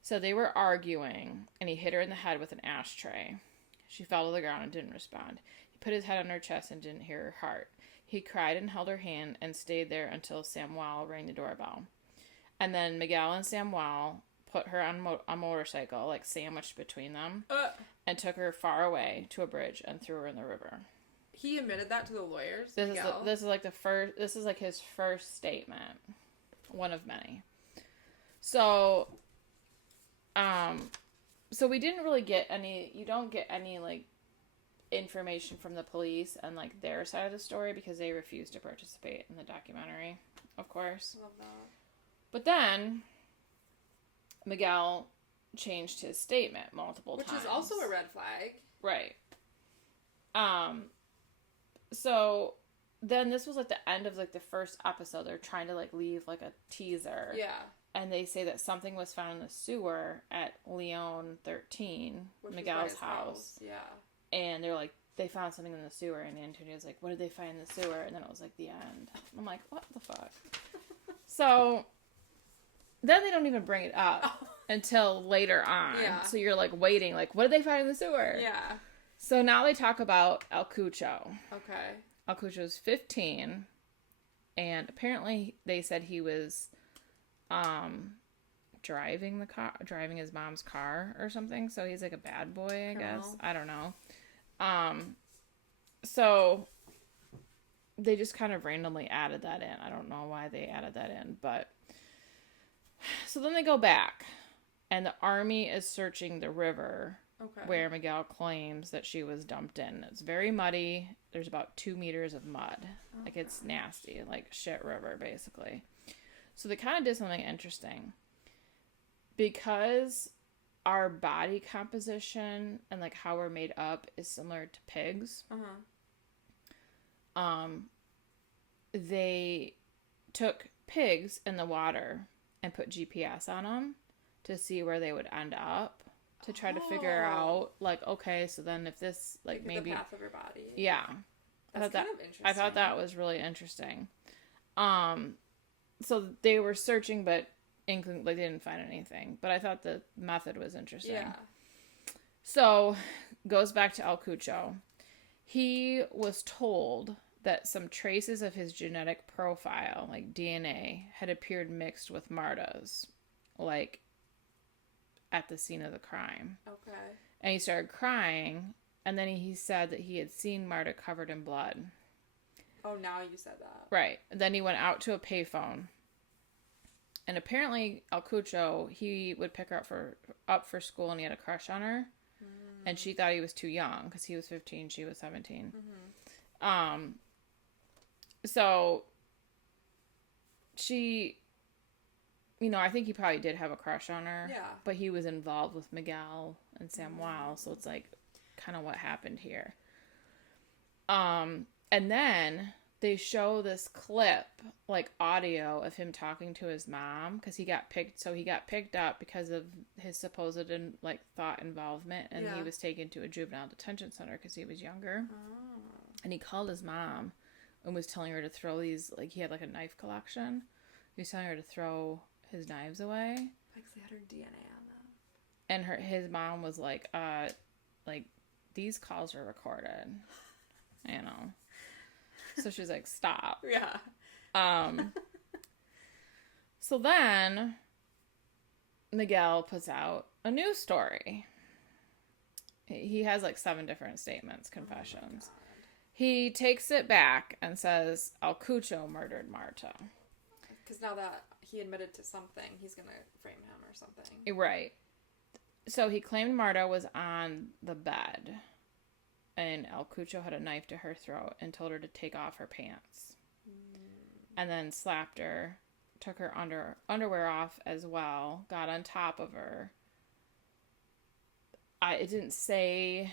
So they were arguing, and he hit her in the head with an ashtray. She fell to the ground and didn't respond. He put his head on her chest and didn't hear her heart. He cried and held her hand and stayed there until Samuel rang the doorbell. And then Miguel and Samuel put her on a motorcycle, like sandwiched between them, and took her far away to a bridge and threw her in the river. He admitted that to the lawyers. This is like his first statement, one of many. So, so we didn't really get any. You don't get any like information from the police and like their side of the story because they refused to participate in the documentary, of course. Love that. But then Miguel changed his statement multiple times, which is also a red flag, right? So then this was like the end of like the first episode. They're trying to like leave like a teaser. Yeah. And they say that something was found in the sewer at Leon 13, which Miguel's house. Yeah. And they're like, they found something in the sewer. And Antonio's like, what did they find in the sewer? And then it was like the end. I'm like, what the fuck? So then they don't even bring it up until later on. Yeah. So you're like waiting, like, what did they find in the sewer? Yeah. So now they talk about El Cucho. Okay. El Cucho's 15, and apparently they said he was driving his mom's car or something. So he's like a bad boy, I guess. I don't know. So they just kind of randomly added that in. I don't know why they added that in, but so then they go back, and the army is searching the river. Okay. Where Miguel claims that she was dumped in. It's very muddy. There's about 2 meters of mud. Okay. Like, it's nasty. Like, shit river, basically. So they kind of did something interesting. Because our body composition and, like, how we're made up is similar to pigs. They took pigs in the water and put GPS on them to see where they would end up. To try to figure out, like, okay, so then if this, like, maybe... the path of your body. Yeah. That's kind of interesting. I thought that was really interesting. So they were searching, but they didn't find anything. But I thought the method was interesting. Yeah. So, goes back to El Cucho. He was told that some traces of his genetic profile, like DNA, had appeared mixed with Marta's. Like... at the scene of the crime. Okay. And he started crying, and then he said that he had seen Marta covered in blood. Oh, now you said that. Right. And then he went out to a payphone. And apparently, El Cucho, he would pick her up for school, and he had a crush on her. And she thought he was too young, because he was 15, she was 17. So, she... You know, I think he probably did have a crush on her. Yeah. But he was involved with Miguel and Samuel, so it's like kind of what happened here. And then they show this clip, like audio of him talking to his mom because he got picked up because of his supposed thought involvement, and he was taken to a juvenile detention center because he was younger. And he called his mom and was telling her to throw these, like, he had like a knife collection. He was telling her to throw his knives away. Like they had her DNA on them. And his mom was like, these calls are recorded. You know. So she's like, stop. Yeah. So then Miguel puts out a news story. He has like 7 different statements, confessions. He takes it back and says El Cucho murdered Marta. Because now that he admitted to something, he's going to frame him or something. Right. So he claimed Marta was on the bed, and El Cucho had a knife to her throat and told her to take off her pants. And then slapped her, took her underwear off as well, got on top of her. It didn't say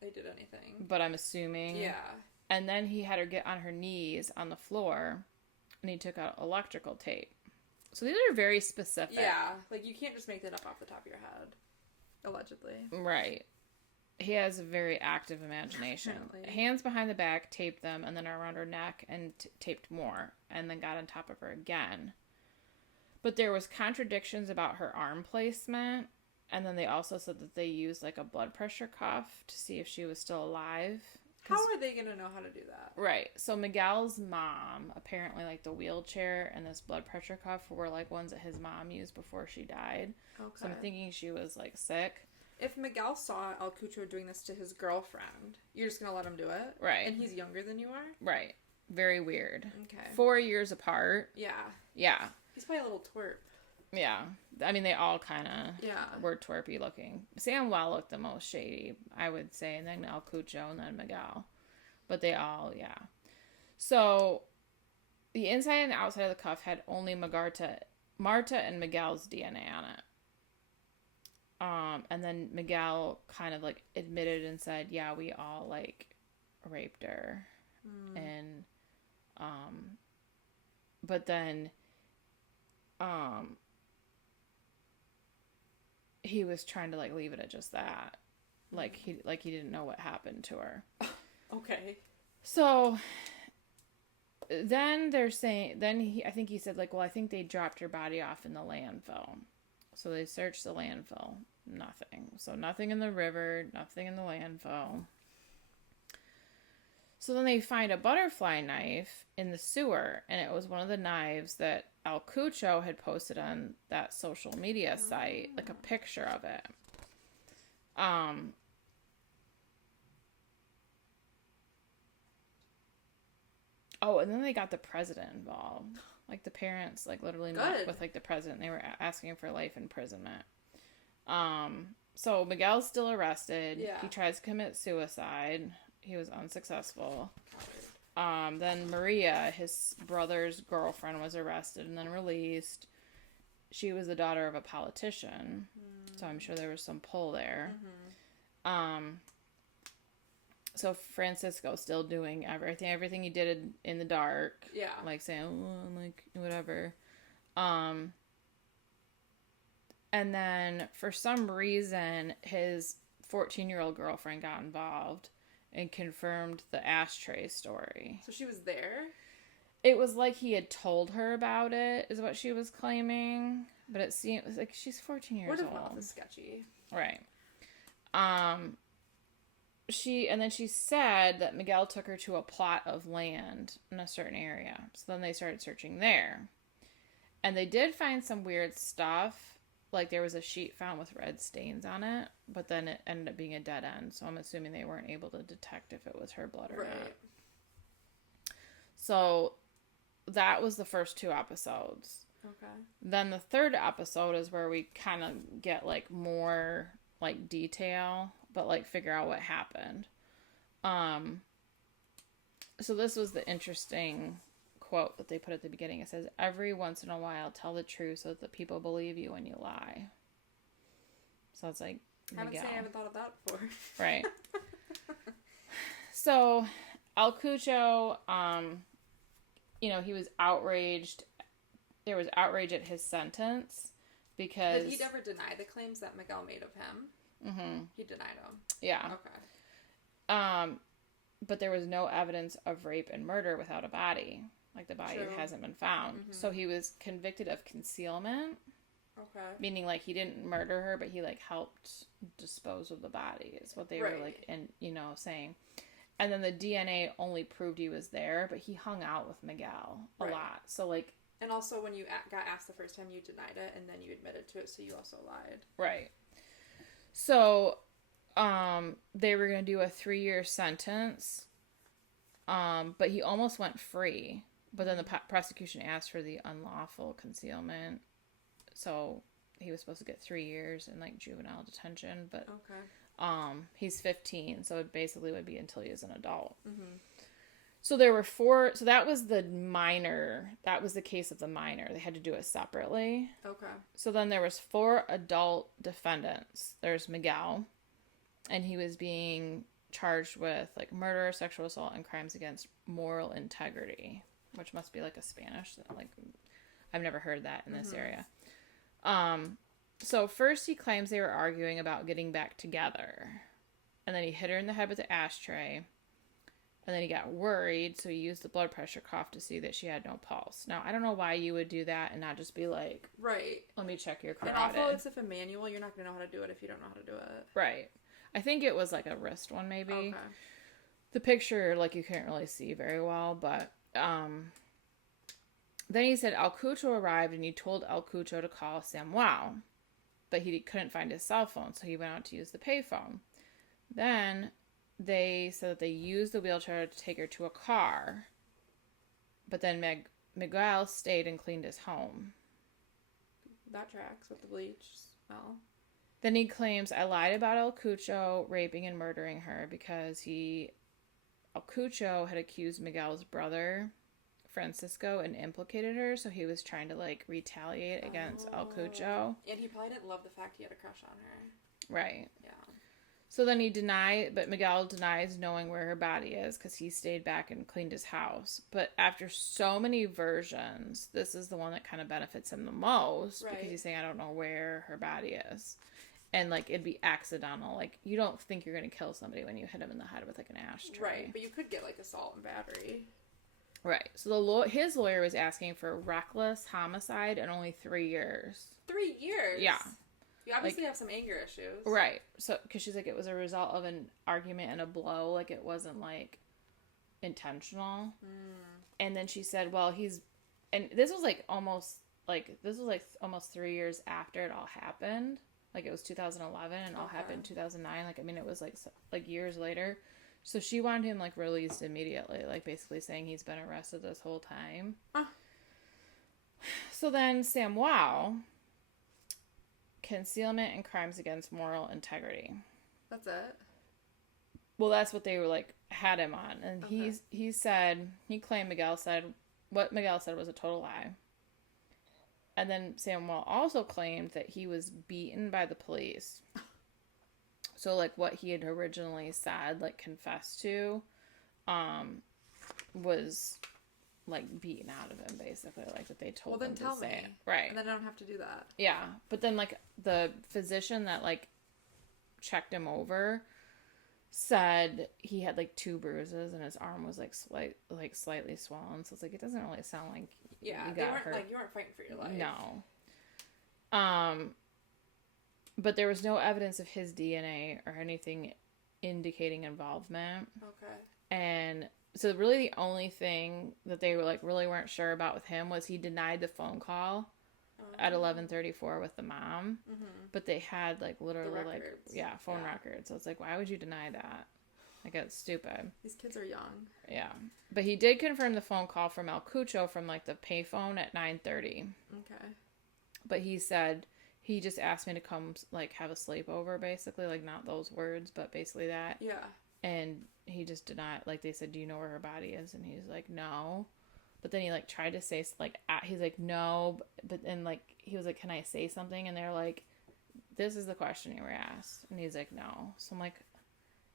they did anything, but I'm assuming. Yeah. And then he had her get on her knees on the floor, and he took out electrical tape. So these are very specific. Yeah, like you can't just make that up off the top of your head. Allegedly. Right. He has a very active imagination. Apparently. Hands behind the back, taped them, and then around her neck, and taped more, and then got on top of her again. But there was contradictions about her arm placement, and then they also said that they used like a blood pressure cuff to see if she was still alive. How are they going to know how to do that? Right. So Miguel's mom, apparently like the wheelchair and this blood pressure cuff were like ones that his mom used before she died. Okay. So I'm thinking she was like sick. If Miguel saw El Cucho doing this to his girlfriend, you're just going to let him do it? Right. And he's younger than you are? Right. Very weird. Okay. 4 years apart. Yeah. Yeah. He's probably a little twerp. Yeah. I mean, they all kind of were twerpy looking. Samuel looked the most shady, I would say, and then El Cucho, and then Miguel. But they all, yeah. So, the inside and the outside of the cuff had only Marta and Miguel's DNA on it. And then Miguel kind of, like, admitted and said, yeah, we all, like, raped her. And, but then, he was trying to, like, leave it at just that. Like, he didn't know what happened to her. Okay. So, then they're saying, I think he said, like, well, I think they dropped her body off in the landfill. So they searched the landfill. Nothing. So nothing in the river, nothing in the landfill. So then they find a butterfly knife in the sewer, and it was one of the knives that El Cucho had posted on that social media site, like a picture of it. Oh, and then they got the president involved. Like, the parents, like, literally met with, like, the president. They were asking for life imprisonment. So Miguel's still arrested. Yeah. He tries to commit suicide. He was unsuccessful. Then Maria, his brother's girlfriend, was arrested and then released. She was the daughter of a politician. So I'm sure there was some pull there. So Francisco still doing everything he did in the dark. Yeah. Like saying, oh, like, whatever. And then for some reason, his 14-year-old girlfriend got involved and confirmed the ashtray story. So she was there? It was like he had told her about it, is what she was claiming. But it seemed like she's 14 years old. Word of mouth is sketchy. Right. She said that Miguel took her to a plot of land in a certain area. So then they started searching there. And they did find some weird stuff. Like, there was a sheet found with red stains on it, but then it ended up being a dead end. So I'm assuming they weren't able to detect if it was her blood or not. So that was the first 2 episodes. Okay. Then the 3rd episode is where we kind of get, like, more, like, detail, but, like, figure out what happened. So this was the interesting quote that they put at the beginning. It says, every once in a while, tell the truth so that the people believe you when you lie. So it's like, I haven't thought of that before. Right. So, El Cucho, he was outraged. There was outrage at his sentence because... Did he ever deny the claims that Miguel made of him? Mm-hmm. He denied them. Yeah. Okay. But there was no evidence of rape and murder without a body. Like, the body hasn't been found. Mm-hmm. So he was convicted of concealment. Okay. Meaning, like, he didn't murder her, but he, like, helped dispose of the body, is what they were, like, saying. And then the DNA only proved he was there, but he hung out with Miguel a lot. So, like... And also, when you got asked the first time, you denied it, and then you admitted to it, so you also lied. Right. So, they were going to do a 3-year sentence, But he almost went free. But then the prosecution asked for the unlawful concealment. So he was supposed to get 3 years in, like, juvenile detention. But he's 15, so it basically would be until he is an adult. Mm-hmm. So there were 4... So that was the minor. That was the case of the minor. They had to do it separately. Okay. So then there was 4 adult defendants. There's Miguel, and he was being charged with, like, murder, sexual assault, and crimes against moral integrity, which must be, like, a Spanish, like, I've never heard that in this area. So first he claims they were arguing about getting back together, and then he hit her in the head with the ashtray, and then he got worried, so he used the blood pressure cuff to see that she had no pulse. Now, I don't know why you would do that and not just be like, right, let me check your carotid. And also, it's if a manual, you're not going to know how to do it if you don't know how to do it. Right. I think it was like a wrist one, maybe. Okay. The picture, like, you couldn't really see very well, but, then he said El Cucho arrived, and he told El Cucho to call Samuel, but he couldn't find his cell phone, so he went out to use the payphone. Then they said that they used the wheelchair to take her to a car, but then Miguel stayed and cleaned his home. That tracks with the bleach smell. Then he claims, I lied about El Cucho raping and murdering her because El Cucho had accused Miguel's brother, Francisco, and implicated her, so he was trying to, like, retaliate against El Cucho. And he probably didn't love the fact he had a crush on her. Right. Yeah. So then but Miguel denies knowing where her body is because he stayed back and cleaned his house. But after so many versions, this is the one that kind of benefits him the most, because he's saying, I don't know where her body is. And, like, it'd be accidental. Like, you don't think you're going to kill somebody when you hit him in the head with, like, an ashtray. Right, but you could get, like, assault and battery. Right. So his lawyer was asking for reckless homicide and only 3 years. 3 years? Yeah. You obviously have some anger issues. Right. So, because she's like, it was a result of an argument and a blow. Like, it wasn't, like, intentional. And then she said, well, and this was almost 3 years after it all happened. Like, it was 2011 and all happened in 2009. Like, I mean, it was, like years later. So she wanted him, like, released immediately. Like, basically saying he's been arrested this whole time. So then Samuel, concealment and crimes against moral integrity. That's it? Well, that's what they were, like, had him on. And he claimed what Miguel said was a total lie. And then Samuel also claimed that he was beaten by the police. So, like, what he had originally said, like, confessed to, was, like, beaten out of him, basically. Like, that they told him to say. Well, then tell me. Right. And then I don't have to do that. Yeah. But then, like, the physician that, like, checked him over said he had, like, 2 bruises and his arm was, like, slightly swollen. So it's like, it doesn't really sound like you got hurt. Like, you weren't fighting for your life. No. But there was no evidence of his DNA or anything indicating involvement. Okay. And so really the only thing that they were, like, really weren't sure about with him was he denied the phone call at 11:34 with the mom. But they had, like, literally, like, phone records. So it's like, why would you deny that? Like, it's stupid. These kids are young. Yeah. But he did confirm the phone call from El Cucho from, like, the payphone at 9:30. Okay. But he said he just asked me to come, like, have a sleepover, basically. Like, not those words, but basically that. Yeah. And he just denied, like, they said, do you know where her body is? And he's like, no. But then he, like, tried to say, like, he's like, no. But then, like, he was like, can I say something? And they're like, this is the question you were asked. And he's like, no. So I'm like,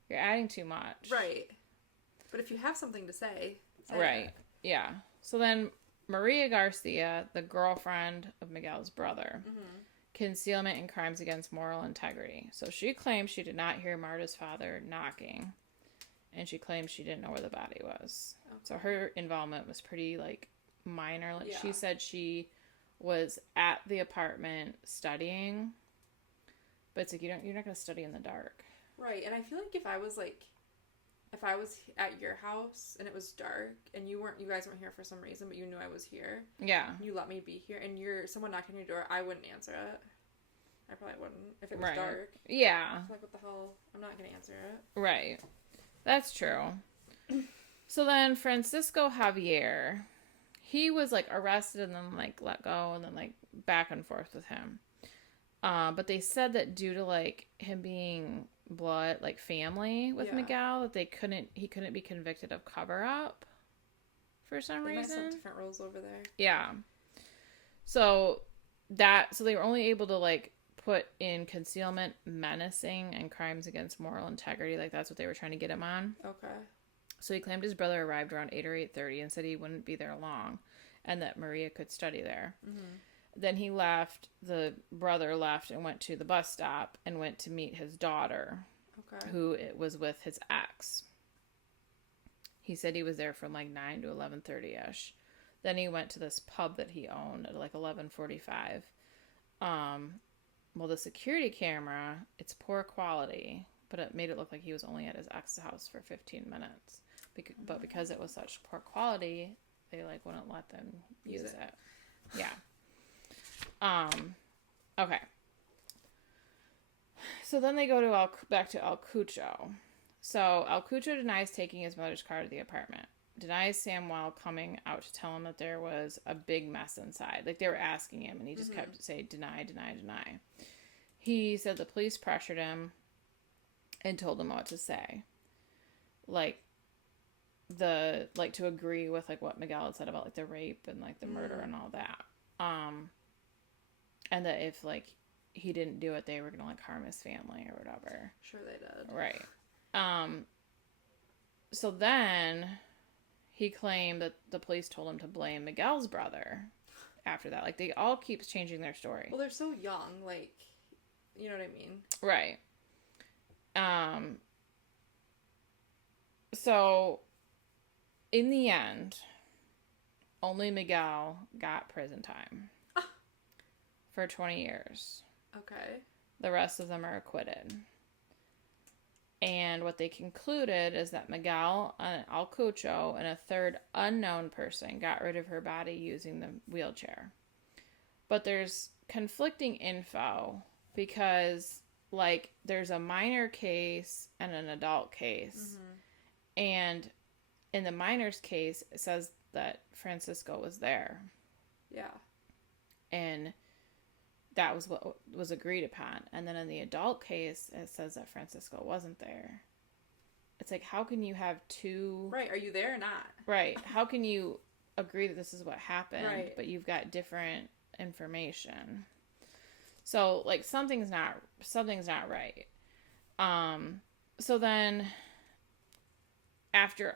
you're adding too much. Right. But if you have something to say right. It. Yeah. So then Maria Garcia, the girlfriend of Miguel's brother, concealment and crimes against moral integrity. So she claims she did not hear Marta's father knocking. And she claims she didn't know where the body was. Okay. So her involvement was pretty, like, minor. Like, she said she was at the apartment studying. But it's like, you're not going to study in the dark. Right. And I feel like if I was at your house and it was dark and you guys weren't here for some reason, but you knew I was here. Yeah. You let me be here and someone knocking on your door, I wouldn't answer it. I probably wouldn't if it was dark. Yeah. Like, what the hell? I'm not going to answer it. Right. That's true. So then Francisco Javier, he was like arrested and then like let go and then like back and forth with him. But they said that due to like him being blood like family with Miguel, that he couldn't be convicted of cover up for some reason. They might have different rules over there. Yeah. So they were only able to like put in concealment, menacing, and crimes against moral integrity. Like that's what they were trying to get him on. Okay. So he claimed his brother arrived around 8 or 8:30 and said he wouldn't be there long and that Maria could study there. Mm-hmm. Then he left, the brother left and went to the bus stop and went to meet his daughter, who it was with his ex. He said he was there from like 9 to 11:30ish. Then he went to this pub that he owned at like 11:45. Well, the security camera, it's poor quality, but it made it look like he was only at his ex's house for 15 minutes. But because it was such poor quality, they like wouldn't let them use it. Yeah. Okay. So then they go to back to El Cucho. So El Cucho denies taking his mother's car to the apartment. Denies Samuel coming out to tell him that there was a big mess inside. Like they were asking him and he just kept saying deny, deny, deny. He said the police pressured him and told him what to say. To agree with like what Miguel had said about like the rape and like the murder and all that. And that if like he didn't do it, they were gonna like harm his family or whatever. Sure they did. Right. So then he claimed that the police told him to blame Miguel's brother after that. Like they all keep changing their story. Well, they're so young, like you know what I mean? Right. So in the end, only Miguel got prison time. For 20 years. Okay. The rest of them are acquitted. And what they concluded is that Miguel, El Cucho, and a third unknown person got rid of her body using the wheelchair. But there's conflicting info because, like, there's a minor case and an adult case. Mm-hmm. And in the minor's case, it says that Francisco was there. Yeah. And that was what was agreed upon. And then in the adult case, it says that Francisco wasn't there. It's like, how can you have two... Right, are you there or not? Right. How can you agree that this is what happened, right, but you've got different information? So, like, something's not right. So then,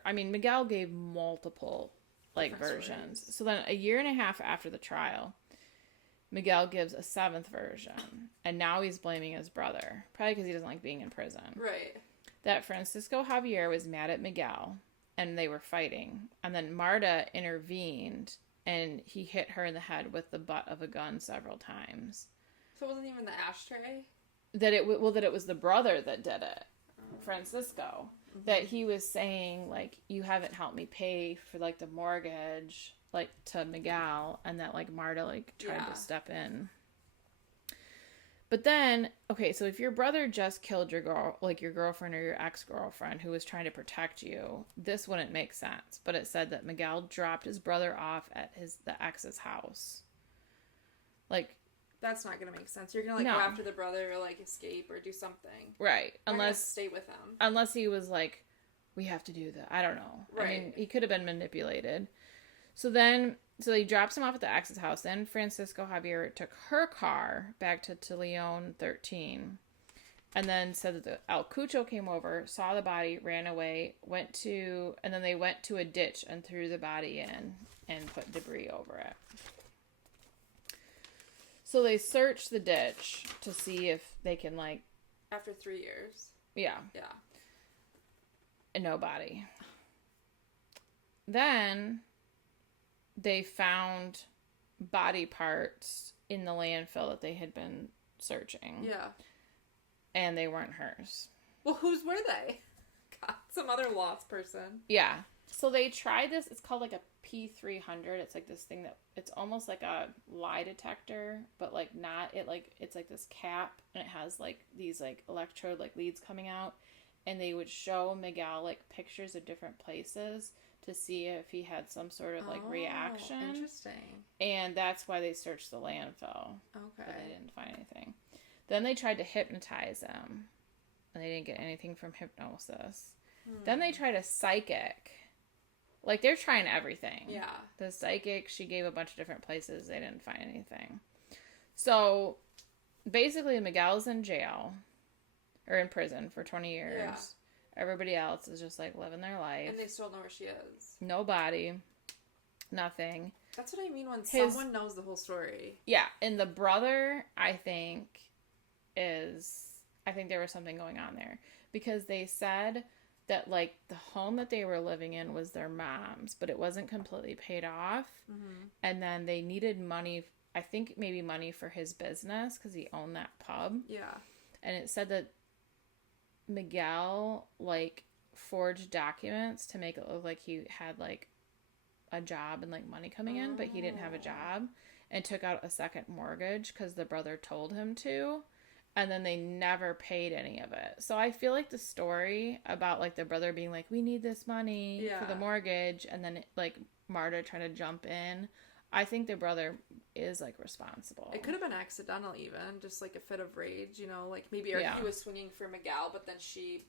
Miguel gave multiple, like, versions. Stories. So then a year and a half after the trial, Miguel gives a seventh version, and now he's blaming his brother, probably because he doesn't like being in prison. Right. That Francisco Javier was mad at Miguel, and they were fighting, and then Marta intervened, and he hit her in the head with the butt of a gun several times. So it wasn't even the ashtray? That it was the brother that did it, Francisco. Mm-hmm. That he was saying, like, you haven't helped me pay for, like, the mortgage... like, to Miguel, and that, like, Marta, like, tried to step in. But then, okay, so if your brother just killed your girlfriend or your ex-girlfriend who was trying to protect you, this wouldn't make sense. But it said that Miguel dropped his brother off at the ex's house. Like... That's not gonna make sense. You're gonna, go after the brother or, like, escape or do something. Right. Unless... stay with him. Unless he was like, we have to do that. I don't know. Right. I mean, he could have been manipulated. So he drops him off at the ex's house. Then Francisco Javier took her car back to Leon 13. And then said that the El Cucho came over, saw the body, ran away, and then they went to a ditch and threw the body in and put debris over it. So they searched the ditch to see if they can, like... After 3 years. Yeah. Yeah. And no body. Then... they found body parts in the landfill that they had been searching. Yeah. And they weren't hers. Well, whose were they? God, some other lost person. Yeah. So they tried this. It's called like a P300. It's like this thing that it's almost like a lie detector, but like not. It's like this cap, and it has like these like electrode like leads coming out, and they would show Miguel, like, pictures of different places to see if he had some sort of, like, reaction. Interesting. And that's why they searched the landfill. Okay. But they didn't find anything. Then they tried to hypnotize him, and they didn't get anything from hypnosis. Then they tried a psychic. Like, they're trying everything. Yeah. The psychic, she gave a bunch of different places. They didn't find anything. So, basically, Miguel's in jail. Or in prison for 20 years. Yeah. Everybody else is just, like, living their life. And they still know where she is. No body. Nothing. That's what I mean when someone knows the whole story. Yeah. And the brother, I think there was something going on there. Because they said that, like, the home that they were living in was their mom's, but it wasn't completely paid off. Mm-hmm. And then they needed money, I think maybe money for his business, because he owned that pub. Yeah. And it said that Miguel, like, forged documents to make it look like he had, like, a job and, like, money coming in, but he didn't have a job, and took out a second mortgage because the brother told him to. And then they never paid any of it. So I feel like the story about, like, the brother being like, we need this money for the mortgage. And then, like, Marta trying to jump in. I think the brother is, like, responsible. It could have been accidental even. Just, like, a fit of rage, you know? Like, maybe he was swinging for Miguel, but then she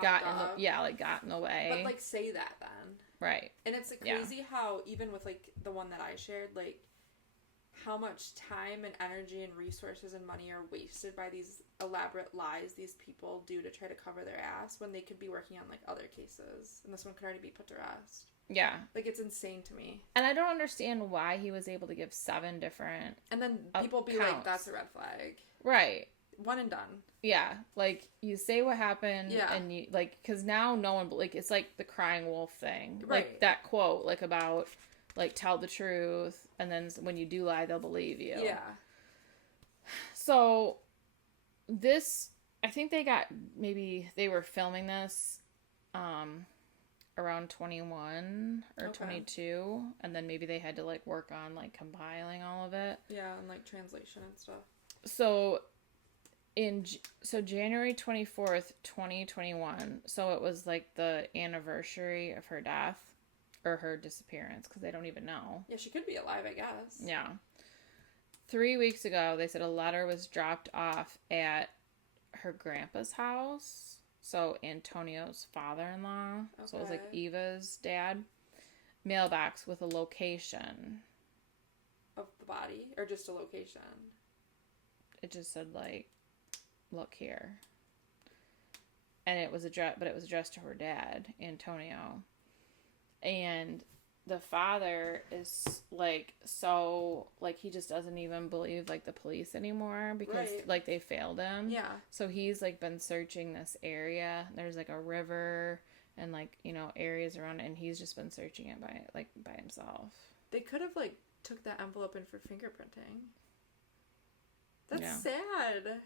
got in the way. But, like, say that then. Right. And it's like, crazy how, even with, like, the one that I shared, like, how much time and energy and resources and money are wasted by these elaborate lies these people do to try to cover their ass when they could be working on, like, other cases. And this one could already be put to rest. Yeah. Like, it's insane to me. And I don't understand why he was able to give 7 different And then people be like, that's a red flag. Right. One and done. Yeah. Like, you say what happened. Yeah. And you, like, because now no one, like, it's like the crying wolf thing. Right. Like, that quote, like, about, like, tell the truth, and then when you do lie, they'll believe you. Yeah. So, I think they were filming this, around 21 or 22, and then maybe they had to, like, work on, like, compiling all of it. Yeah, and, like, translation and stuff. So, January 24th, 2021, so it was, like, the anniversary of her death, or her disappearance, because they don't even know. Yeah, she could be alive, I guess. Yeah. 3 weeks ago, they said a letter was dropped off at her grandpa's house. So, Antonio's father-in-law. Okay. So, it was, like, Eva's dad. Mailbox with a location. Of the body? Or just a location? It just said, like, look here. And it was addressed to her dad, Antonio. And the father is, like, so, like, he just doesn't even believe, like, the police anymore because, like, they failed him. Yeah. So he's, like, been searching this area. There's, like, a river and, like, you know, areas around it, and he's just been searching it by himself. They could have, like, took that envelope in for fingerprinting. That's sad.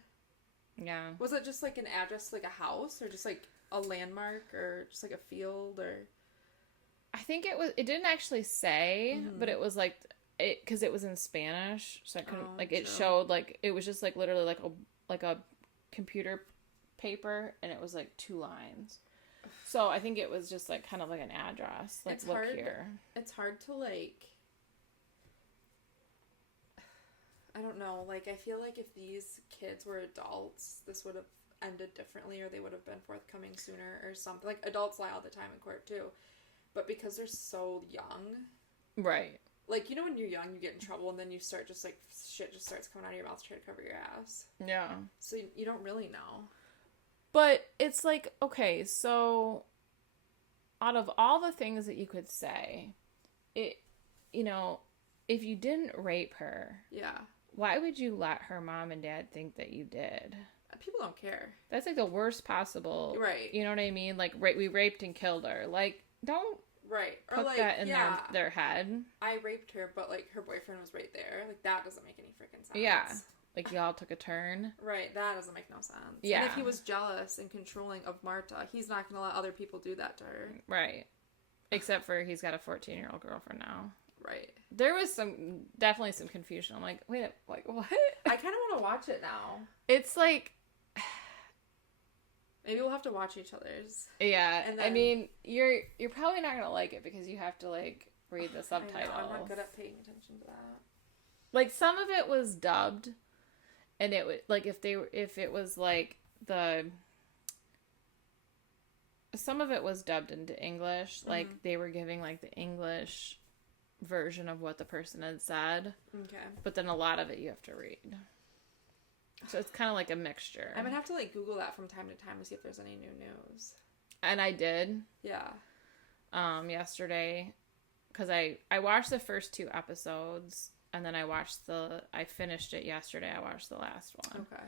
Yeah. Was it just, like, an address to, like, a house, or just, like, a landmark, or just, like, a field, or... I think it didn't actually say, but it was, like, because it was in Spanish, so I couldn't, it showed, like, it was just, like, literally, like a computer paper, and it was, like, 2 lines. So I think it was just, like, kind of like an address, like, it's look hard, here. It's hard to, like, I don't know, like, I feel like if these kids were adults, this would have ended differently, or they would have been forthcoming sooner, or something. Like, adults lie all the time in court, too. But because they're so young. Right. Like, you know when you're young, you get in trouble, and then you start just, like, shit just starts coming out of your mouth to try to cover your ass. Yeah. So you don't really know. But it's like, okay, so out of all the things that you could say, you know, if you didn't rape her. Yeah. Why would you let her mom and dad think that you did? People don't care. That's, like, the worst possible. Right. You know what I mean? Like, we raped and killed her. Like, don't put or, like, that in their head. I raped her, but, like, her boyfriend was right there. Like, that doesn't make any freaking sense. Yeah. Like, y'all took a turn. Right. That doesn't make no sense. Yeah. And if he was jealous and controlling of Marta, he's not going to let other people do that to her. Right. Except for he's got a 14-year-old girlfriend now. Right. There was definitely some confusion. I'm like, wait, like, what? I kind of want to watch it now. It's like, Maybe we'll have to watch each other's. Yeah, and then, I mean, you're probably not gonna like it because you have to like read the subtitles. I know, I'm not good at paying attention to that. Like some of it was dubbed, and it would like if it was like some of it was dubbed into English. Like they were giving like the English version of what the person had said. Okay. But then a lot of it you have to read. So it's kind of like a mixture. I'm gonna have to like Google that from time to time to see if there's any new news. And I did. Yeah. Yesterday, because I watched the first 2 episodes, and then I finished it yesterday. I watched the last one. Okay.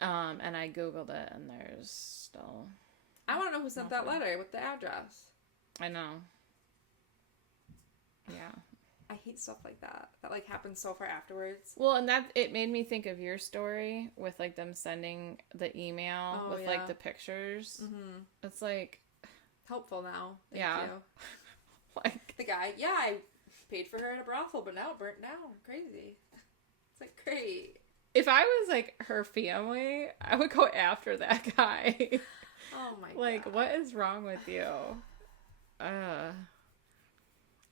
And I Googled it, and there's still. I want to know who sent that letter with the address. I know. Yeah. I hate stuff like that. That like happens so far afterwards. Well, and that it made me think of your story with like them sending the email with like the pictures. Mm-hmm. It's like helpful now. Thank you. Like the guy, I paid for her at a brothel, but now it burnt down. Crazy. It's like great. If I was like her family, I would go after that guy. Oh my god. Like, what is wrong with you?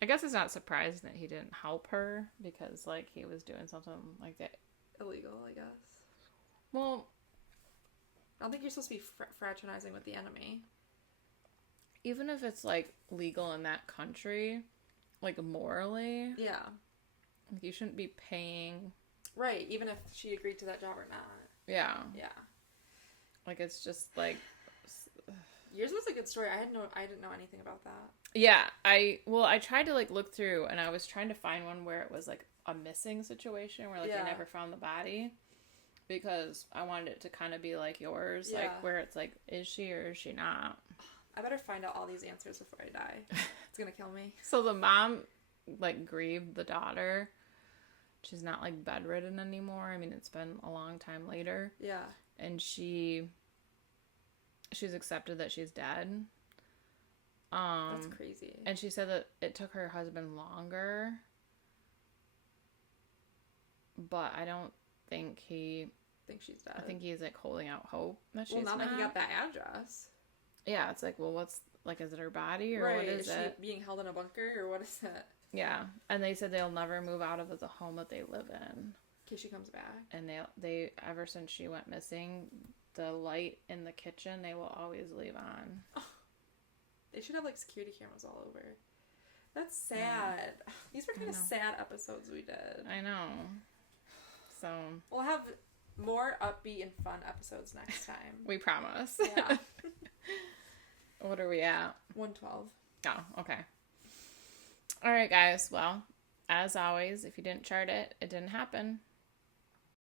I guess it's not surprising that he didn't help her because, like, he was doing something like that. Illegal, I guess. Well, I don't think you're supposed to be fraternizing with the enemy. Even if it's, like, legal in that country, like, morally. Yeah. Like, you shouldn't be paying. Right, even if she agreed to that job or not. Yeah. Yeah. Like, it's just, like... Yours was a good story. I didn't know anything about that. Yeah, I tried to like look through, and I was trying to find one where it was like a missing situation where like they never found the body, because I wanted it to kind of be like yours, like where it's like, is she or is she not? I better find out all these answers before I die. It's gonna kill me. So the mom like grieved the daughter. She's not like bedridden anymore. I mean, it's been a long time later. Yeah. And she's accepted that she's dead. That's crazy. And she said that it took her husband longer, but I don't think he thinks she's dead. I think he's like holding out hope that she's not. Well, not. That he got that address. Yeah, it's like, well, what's like, is it her body or what is it? She being held in a bunker or what is it? Yeah, and they said they'll never move out of the home that they live in. In case she comes back. And they ever since she went missing, the light in the kitchen they will always leave on. Oh, they should have like security cameras all over. That's sad. These were kind of sad episodes we did. I know. So we'll have more upbeat and fun episodes next time. We promise. Yeah. What are we at? 112. Oh, okay. All right, guys. Well, as always, if you didn't chart it, it didn't happen.